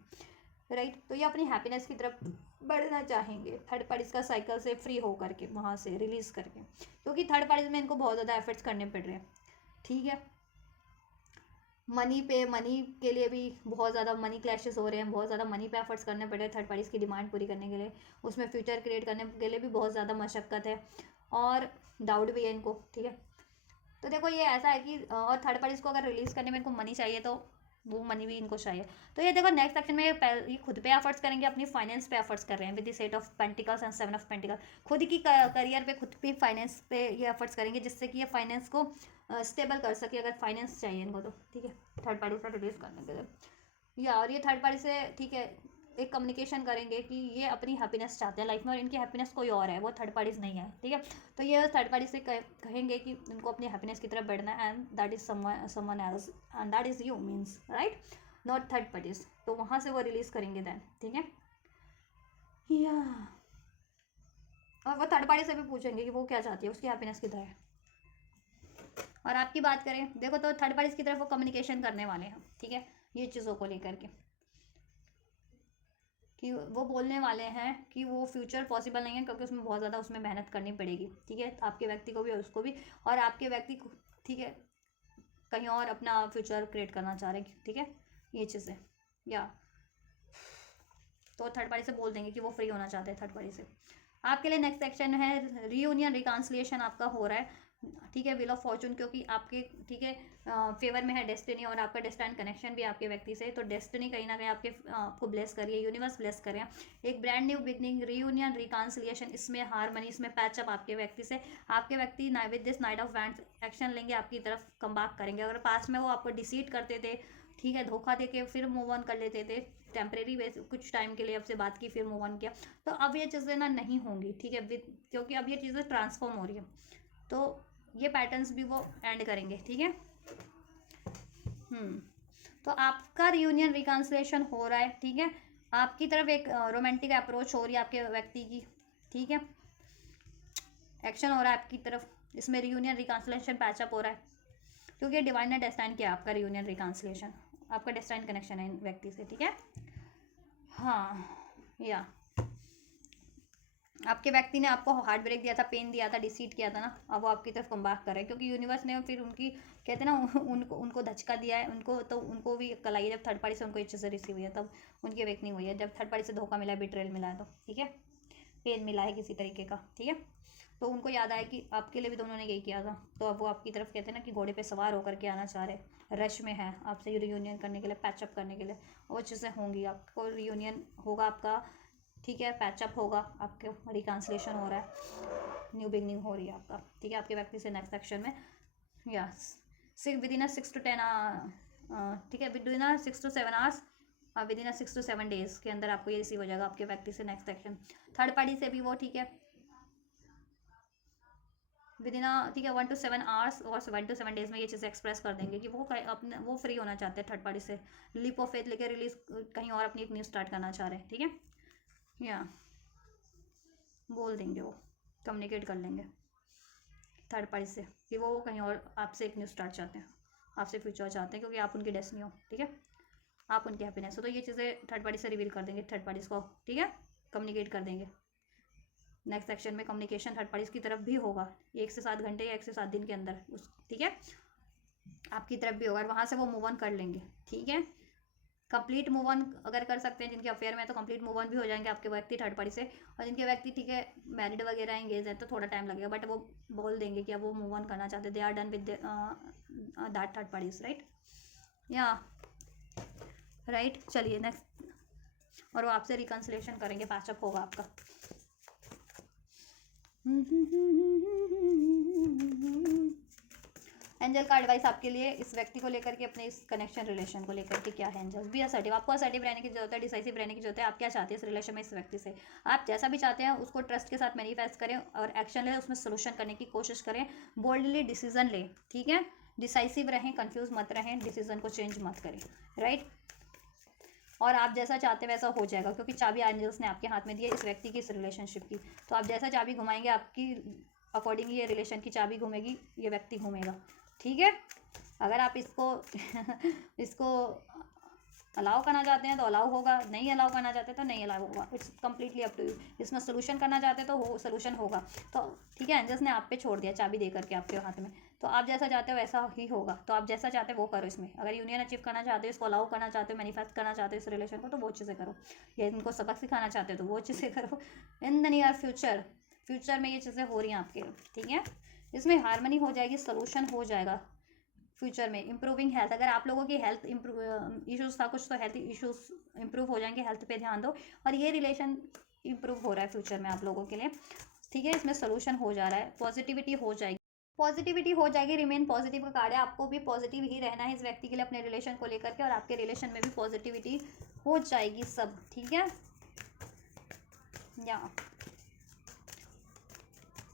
राइट। तो ये अपनी हैप्पीनेस की तरफ बढ़ना चाहेंगे थर्ड पार्टीज का साइकिल से फ्री हो करके, वहाँ से रिलीज करके, क्योंकि थर्ड पार्टीज में इनको बहुत ज़्यादा एफर्ट्स करने पड़ रहे हैं, ठीक है। मनी के लिए भी बहुत ज़्यादा मनी क्लैशेस हो रहे हैं, बहुत ज़्यादा मनी पे एफर्ट्स करने पड़ रहे हैं थर्ड पार्टीज़ की डिमांड पूरी करने के लिए, उसमें फ्यूचर क्रिएट करने के लिए भी बहुत ज़्यादा मशक्क़त है और डाउट भी है इनको, ठीक है। तो देखो ये ऐसा है कि और थर्ड पार्टीज़ को अगर रिलीज़ करने में इनको मनी चाहिए तो वो मनी भी इनको चाहिए। तो ये देखो नेक्स्ट सेक्शन में ये खुद पे एफर्ट्स करेंगे, अपनी फाइनेंस पे एफर्ट्स कर रहे हैं with the eight of pentacles and seven of pentacle, खुद की करियर पे, खुद पे फाइनेंस पे ये एफर्ट्स करेंगे जिससे कि ये फाइनेंस को स्टेबल कर सके अगर फाइनेंस चाहिए इनको तो, ठीक है, थर्ड पार्टी से रिलीज करने के लिए। या और ये थर्ड पार्टी से, ठीक है, एक कम्युनिकेशन करेंगे कि ये अपनी हैप्पीनेस चाहते हैं लाइफ में और इनकी हैप्पीनेस कोई और है, वो थर्ड पार्टीज नहीं है, ठीक है। तो ये थर्ड पार्टी से कहेंगे कि इनको अपनी हैप्पीनेस की तरफ बढ़ना है and that is someone else and that is you means, right, not third parties. तो वहाँ से वो रिलीज करेंगे देन, ठीक है। या और वो थर्ड पार्टी से भी पूछेंगे कि वो क्या चाहती है, उसकी हैप्पीनेस किधर है। और आपकी बात करें देखो तो थर्ड पार्टीज की तरफ वो कम्युनिकेशन करने वाले हैं, ठीक है, ये चीज़ों को लेकर के कि वो बोलने वाले हैं कि वो फ्यूचर पॉसिबल नहीं है क्योंकि उसमें बहुत ज़्यादा उसमें मेहनत करनी पड़ेगी, ठीक है, आपके व्यक्ति को भी और उसको भी, और आपके व्यक्ति को, ठीक है, कहीं और अपना फ्यूचर क्रिएट करना चाह रहे हैं, ठीक है, ये चीज़ें। या तो थर्ड पार्टी से बोल देंगे कि वो फ्री होना चाहते हैं थर्ड पार्टी से। आपके लिए नेक्स्ट सेक्शन है रीयूनियन रिकांसलिएशन आपका हो रहा है, ठीक है, व्हील ऑफ फॉर्चून, क्योंकि आपके, ठीक है, फेवर में है डेस्टिनी और आपका डेस्टाइन कनेक्शन भी आपके व्यक्ति से, तो डेस्टिनी कहीं ना कहीं आपको ब्लेस करिए, यूनिवर्स ब्लेस करें, एक ब्रांड न्यू बिगनिंग, रीयूनियन रिकांसलिएशन, इसमें हारमनी, इसमें पैचअप आपके व्यक्ति से। आपके व्यक्ति with this night of wands action लेंगे, आपकी तरफ कम बैक करेंगे। अगर पास्ट में वो आपको डिसीट करते थे, ठीक है, धोखा दे के फिर मूव ऑन कर लेते थे टेम्परेरी बेस, कुछ टाइम के लिए आपसे बात की फिर मूव ऑन किया, तो अब ये चीज़ें ना नहीं होंगी, ठीक है, क्योंकि अब ये चीज़ें ट्रांसफॉर्म हो रही है, तो ये पैटर्न्स भी वो एंड करेंगे, ठीक है। तो आपका रियूनियन रिकॉन्सिलिएशन हो रहा है, ठीक है, आपकी तरफ एक रोमांटिक अप्रोच हो रही है आपके व्यक्ति की, ठीक है। एक्शन हो रहा है आपकी तरफ, इसमें रियूनियन रिकॉन्सिलेशन पैचअप हो रहा है, क्योंकि डिवाइन ने डेस्टाइन किया आपका रियूनियन रिकॉन्सिलेशन, आपका डेस्टाइन कनेक्शन है इन व्यक्ति से, ठीक है। हाँ, या आपके व्यक्ति ने आपको हार्ट ब्रेक दिया था, पेन दिया था, डिसीट किया था ना, अब वो आपकी तरफ कम बैक कर रहे हैं, क्योंकि यूनिवर्स ने फिर उनकी कहते हैं ना उनको उनको धचका दिया है, उनको तो उनको भी अक्ल आई है, जब थर्ड पार्टी से उनको ये चीज़ें रिसीव हुई है तब उनकी अवेकनिंग हुई है, जब थर्ड पार्टी से धोखा मिला है, बिट्रेल मिला है, तो ठीक है, पेन मिला है किसी तरीके का, ठीक है। तो उनको याद आया कि आपके लिए भी दोनों ने यही किया था, तो अब वो आपकी तरफ कहते हैं ना कि घोड़े पे सवार होकर के आना चाह रहे, रश में है आपसे रियूनियन करने के लिए, पैचअप करने के लिए, वो चीज़ें होंगी, आपको रियूनियन होगा आपका, ठीक है, पैचअप होगा, आपके रिकॉन्सिलेशन हो रहा है, न्यू बिगनिंग हो रही है आपका, ठीक है, आपके व्यक्ति से नेक्स्ट सेक्शन में, yes six with in 6 to 10, ठीक है, with in 6 to 7 hours, with in 6 to 7 days के अंदर आपको ये रिसीव हो जाएगा आपके व्यक्ति से नेक्स्ट सेक्शन, थर्ड पार्टी से भी वो, ठीक है, विद इन, ठीक है, 1 to 7 आवर्स और 1 to 7 डेज में ये चीज़ें एक्सप्रेस कर देंगे कि वो अपने वो फ्री होना चाहते हैं थर्ड पार्टी से, लीप ऑफ फेथ लेके रिलीज कहीं और अपनी एक न्यू स्टार्ट करना चाह रहे हैं, ठीक है, या बोल देंगे, वो कम्युनिकेट कर लेंगे थर्ड पार्टी से कि वो कहीं और आपसे एक न्यू स्टार्ट चाहते हैं, आपसे फ्यूचर चाहते हैं, क्योंकि आप उनकी डेस्टिनी हो, ठीक है, आप उनकी हैप्पीनेस हो, तो ये चीज़ें थर्ड पार्टी से रिवील कर देंगे थर्ड पार्टीज को, ठीक है, कम्युनिकेट कर देंगे। नेक्स्ट सेक्शन में कम्युनिकेशन थर्ड पार्टीज की तरफ भी होगा 1 से 7 घंटे या 1 से 7 दिन के अंदर उस, ठीक है, आपकी तरफ भी होगा, और वहाँ से वो मूव ऑन कर लेंगे, ठीक है, कंप्लीट मूव ऑन अगर कर सकते हैं जिनके अफेयर में, तो कंप्लीट मूव ऑन भी हो जाएंगे आपके व्यक्ति थर्ड पार्टी से, और जिनके व्यक्ति ठीक है मैरिड वगैरह एंगेज है तो थोड़ा टाइम लगेगा, बट वो बोल देंगे कि अब वो मूव ऑन करना चाहते, they are done with that third parties, right, या राइट, चलिए नेक्स्ट, और वो आपसे रिकन्सिलेशन करेंगे, पैचअप होगा आपका। एंजल का एडवाइस आपके लिए इस व्यक्ति को लेकर के, अपने इस कनेक्शन रिलेशन को लेकर के क्या है, एंजल्स बी असर्टिव, आपको असर्टिव रहने की जरूरत है, डिसाइसिव रहने की जरूरत है, आप क्या चाहते हैं इस रिलेशन में इस व्यक्ति से, आप जैसा भी चाहते हैं उसको ट्रस्ट के साथ मैनिफेस्ट करें और एक्शन लें, उसमें सोल्यूशन करने की कोशिश करें, बोल्डली डिसीजन लें, ठीक है, डिसाइसिव रहें, कंफ्यूज मत रहें, डिसीजन को चेंज मत करें, राइट, और आप जैसा चाहते हैं वैसा हो जाएगा, क्योंकि चाबी एंजल्स ने आपके हाथ में दी है इस व्यक्ति की, इस रिलेशनशिप की, तो आप जैसा चाबी घुमाएंगे आपकी अकॉर्डिंग ये रिलेशन की चाबी घूमेगी, ये व्यक्ति घूमेगा, ठीक है। अगर आप इसको इसको अलाउ करना चाहते हैं तो अलाउ होगा, नहीं अलाउ करना चाहते तो नहीं अलाउ होगा, it's completely up to you, इसमें सोल्यूशन करना चाहते हैं तो हो सोल्यूशन होगा, तो ठीक है, एंजल्स ने आप पे छोड़ दिया चाबी दे करके आपके हाथ में, तो आप जैसा चाहते हो वैसा ही होगा, तो आप जैसा चाहते हो वो करो इसमें, अगर यूनियन अचीव करना चाहते हो, इसको अलाउ करना चाहते हो, मैनिफेस्ट करना चाहते हो इस रिलेशन को, तो वो चीज़ें करो, या इनको सबक सिखाना चाहते हो तो वो चीज़ें करो, इन द नियर फ्यूचर में ये चीज़ें हो रही हैं आपके, ठीक है, इसमें हारमनी हो जाएगी, सोल्यूशन हो जाएगा फ्यूचर में, इंप्रूविंग हेल्थ, अगर आप लोगों की हेल्थ इश्यूज था कुछ, तो हेल्थ इश्यूज इंप्रूव हो जाएंगे, हेल्थ पे ध्यान दो, और ये रिलेशन इंप्रूव हो रहा है फ्यूचर में आप लोगों के लिए, ठीक है, इसमें सोल्यूशन हो जा रहा है, पॉजिटिविटी हो जाएगी, पॉजिटिविटी हो जाएगी, रिमेन पॉजिटिव का कार्ड है, आपको भी पॉजिटिव ही रहना है इस व्यक्ति के लिए अपने रिलेशन को लेकर के, और आपके रिलेशन में भी पॉजिटिविटी हो जाएगी सब, ठीक है, या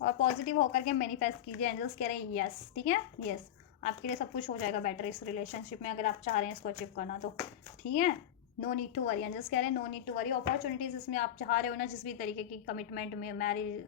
और पॉजिटिव होकर के मैनिफेस्ट कीजिए, एंजल्स कह रहे हैं यस, ठीक है, यस, आपके लिए सब कुछ हो जाएगा बेटर इस रिलेशनशिप में, अगर आप चाह रहे हैं इसको अचीव करना तो, ठीक है, no need to worry, angels कह रहे हैं no need to worry, opportunities इसमें आप चाह रहे हो ना जिस भी तरीके की कमिटमेंट में, मैरिज,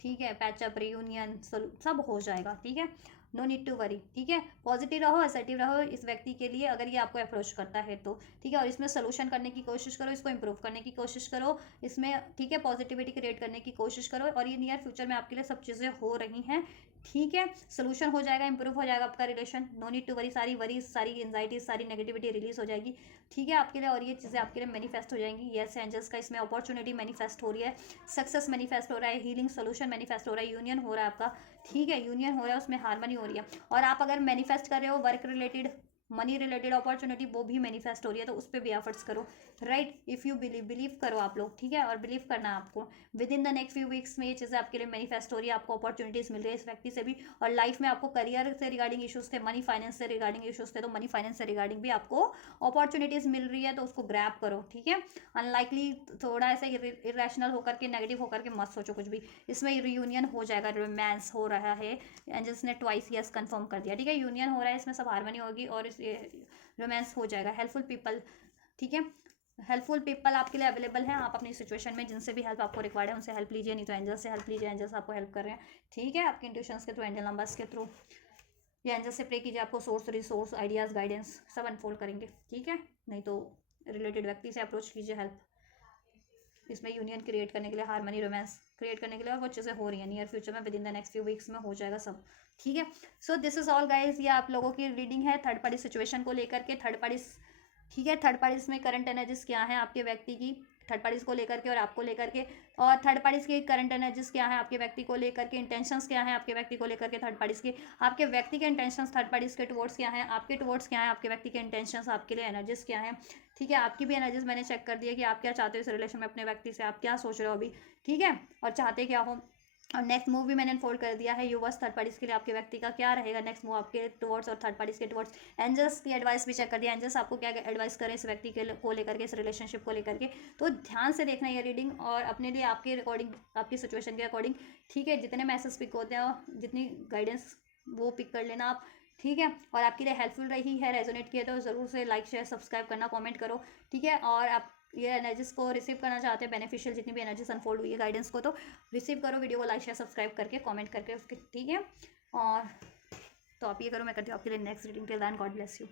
ठीक है, पैचअप, रियूनियन, सब हो जाएगा, ठीक है, नो नीड टू वरी, ठीक है, पॉजिटिव रहो, असर्टिव रहो इस व्यक्ति के लिए, अगर ये आपको अप्रोच करता है तो, ठीक है, और इसमें सोल्यूशन करने की कोशिश करो, इसको इंप्रूव करने की कोशिश करो इसमें, ठीक है, पॉजिटिविटी क्रिएट करने की कोशिश करो, और ये नियर फ्यूचर में आपके लिए सब चीज़ें हो रही हैं, ठीक है, सोल्यूशन हो जाएगा, इंप्रूव हो जाएगा आपका relation, no need to worry, सारी वरीज, सारी एंजाइटी, सारी नेगेटिविटी रिलीज हो जाएगी, ठीक है, आपके लिए, और ये चीज़ें आपके लिए मैनिफेस्ट हो जाएंगी, यस एंजल्स का इसमें अपॉर्चुनिटी मैनिफेस्ट हो रही है, सक्सेस मैनिफेस्ट हो रहा है, हीलिंग सोल्यूशन मैनिफेस्ट हो रहा है, यूनियन हो रहा है आपका, ठीक है, यूनियन हो रहा है, उसमें हार्मनी हो रही है, और आप अगर मैनिफेस्ट कर रहे हो work related, money related opportunity, वो भी मैनिफेस्ट हो रही है, तो उस पर भी एफर्ट्स करो, राइट, इफ़ यू बिलीव करो आप लोग, ठीक है, और बिलीव करना है आपको, with in the next few weeks में ये चीज़ें आपके लिए मैनिफेस्ट हो रही है, आपको अपॉर्चुनिटीज़ मिल रही है इस व्यक्ति से भी, और लाइफ में आपको करियर से रिगार्डिंग इशूज़ थे, मनी फाइनेंस से रिगार्डिंग इशूज़ थे, तो मनी फाइनेंस से रिगार्डिंग भी आपको अपॉर्चुनिटीज़ मिल रही है, तो उसको ग्रैब करो, ठीक है, अनलाइकली थोड़ा ऐसे इरेशनल होकर के, नेगेटिव होकर के मत सोचो कुछ भी, इसमें रियूनियन हो जाएगा, रोमांस हो रहा है, एंजल्स ने ट्वाइस यस कंफर्म कर दिया, ठीक है, यूनियन हो रहा है, इसमें सब हार्मनी होगी और इस रोमांस हो जाएगा, हेल्पफुल पीपल, ठीक है, हेल्पफुल पीपल आपके लिए अवेलेबल हैं, आप अपनी सिचुएशन में जिनसे भी हेल्प आपको रिक्वायर्ड है उनसे हेल्प लीजिए, नहीं तो एंजल से हेल्प लीजिए, एंजल्स आपको हेल्प कर रहे हैं, ठीक है, आपके इंट्यूशंस के थ्रू, एंजल नंबर्स के थ्रू, या एंजल से प्रे कीजिए, आपको सोर्स रिसोर्स आइडियाज़ गाइडेंस सब अनफोल्ड करेंगे, ठीक है। नहीं तो रिलेटेड व्यक्ति से अप्रोच कीजिए हेल्प, इसमें यूनियन क्रिएट करने के लिए, हारमनी रोमांस क्रिएट करने के लिए, और वो चीज़ें हो रही हैं नियर फ्यूचर में, with in the next few weeks में हो जाएगा सब, ठीक है। So this is all guys, ये आप लोगों की रीडिंग है थर्ड पार्टी सिचुएशन को लेकर के, थर्ड पार्टी, ठीक है, थर्ड पार्टीज में करंट एनर्जीज क्या है आपके व्यक्ति की, थर्ड पार्टीज को लेकर के और आपको लेकर के, और थर्ड पार्टीज की करंट एनर्जीज क्या है आपके व्यक्ति को लेकर के, इंटेंशंस क्या है आपके व्यक्ति को लेकर के, थर्ड पार्टीज के, आपके व्यक्ति के इंटेंशंस थर्ड पार्टीज के टुवर्ड्स क्या है, आपके टुवर्ड्स क्या है आपके व्यक्ति के इंटेंशंस, आपके लिए एनर्जीज क्या है, ठीक है। आपकी भी एनर्जीज मैंने चेक कर दी है कि आप क्या चाहते हो इस रिलेशन में अपने व्यक्ति से, आप क्या सोच रहे हो अभी, ठीक है, और चाहते क्या हो, और नेक्स्ट मूव भी मैंने अनफोल्ड कर दिया है, यूवर्स थर्ड पार्टीज के लिए आपके व्यक्ति का क्या रहेगा नेक्स्ट मूव आपके टुवर्ड्स और थर्ड पार्टीज के टुवर्ड्स, एंजल्स की एडवाइस भी चेक कर दिया, एंजल्स आपको क्या एडवाइस करें इस व्यक्ति के को लेकर के, इस रिलेशनशिप को लेकर के, तो ध्यान से देखना ये रीडिंग, और अपने लिए आपके अकॉर्डिंग, आपकी सिचुएशन के अकॉर्डिंग, ठीक है, जितने मैसेज पिक होते हैं, जितनी गाइडेंस वो पिक कर लेना आप, ठीक है। और आपके लिए हेल्पफुल रही है, रेजोनेट किया तो ज़रूर से लाइक शेयर सब्सक्राइब करना, कमेंट करो, ठीक है। और आप ये एनर्जीज को रिसीव करना चाहते हैं, बेनिफिशियल जितनी भी एनर्जीज अनफोल्ड हुई है गाइडेंस को, तो रिसीव करो, वीडियो को लाइक शेयर सब्सक्राइब करके, कमेंट करके उसके, ठीक है। और तो आप ये करो, मैं करती हूँ आपके लिए next reading, till then God bless you.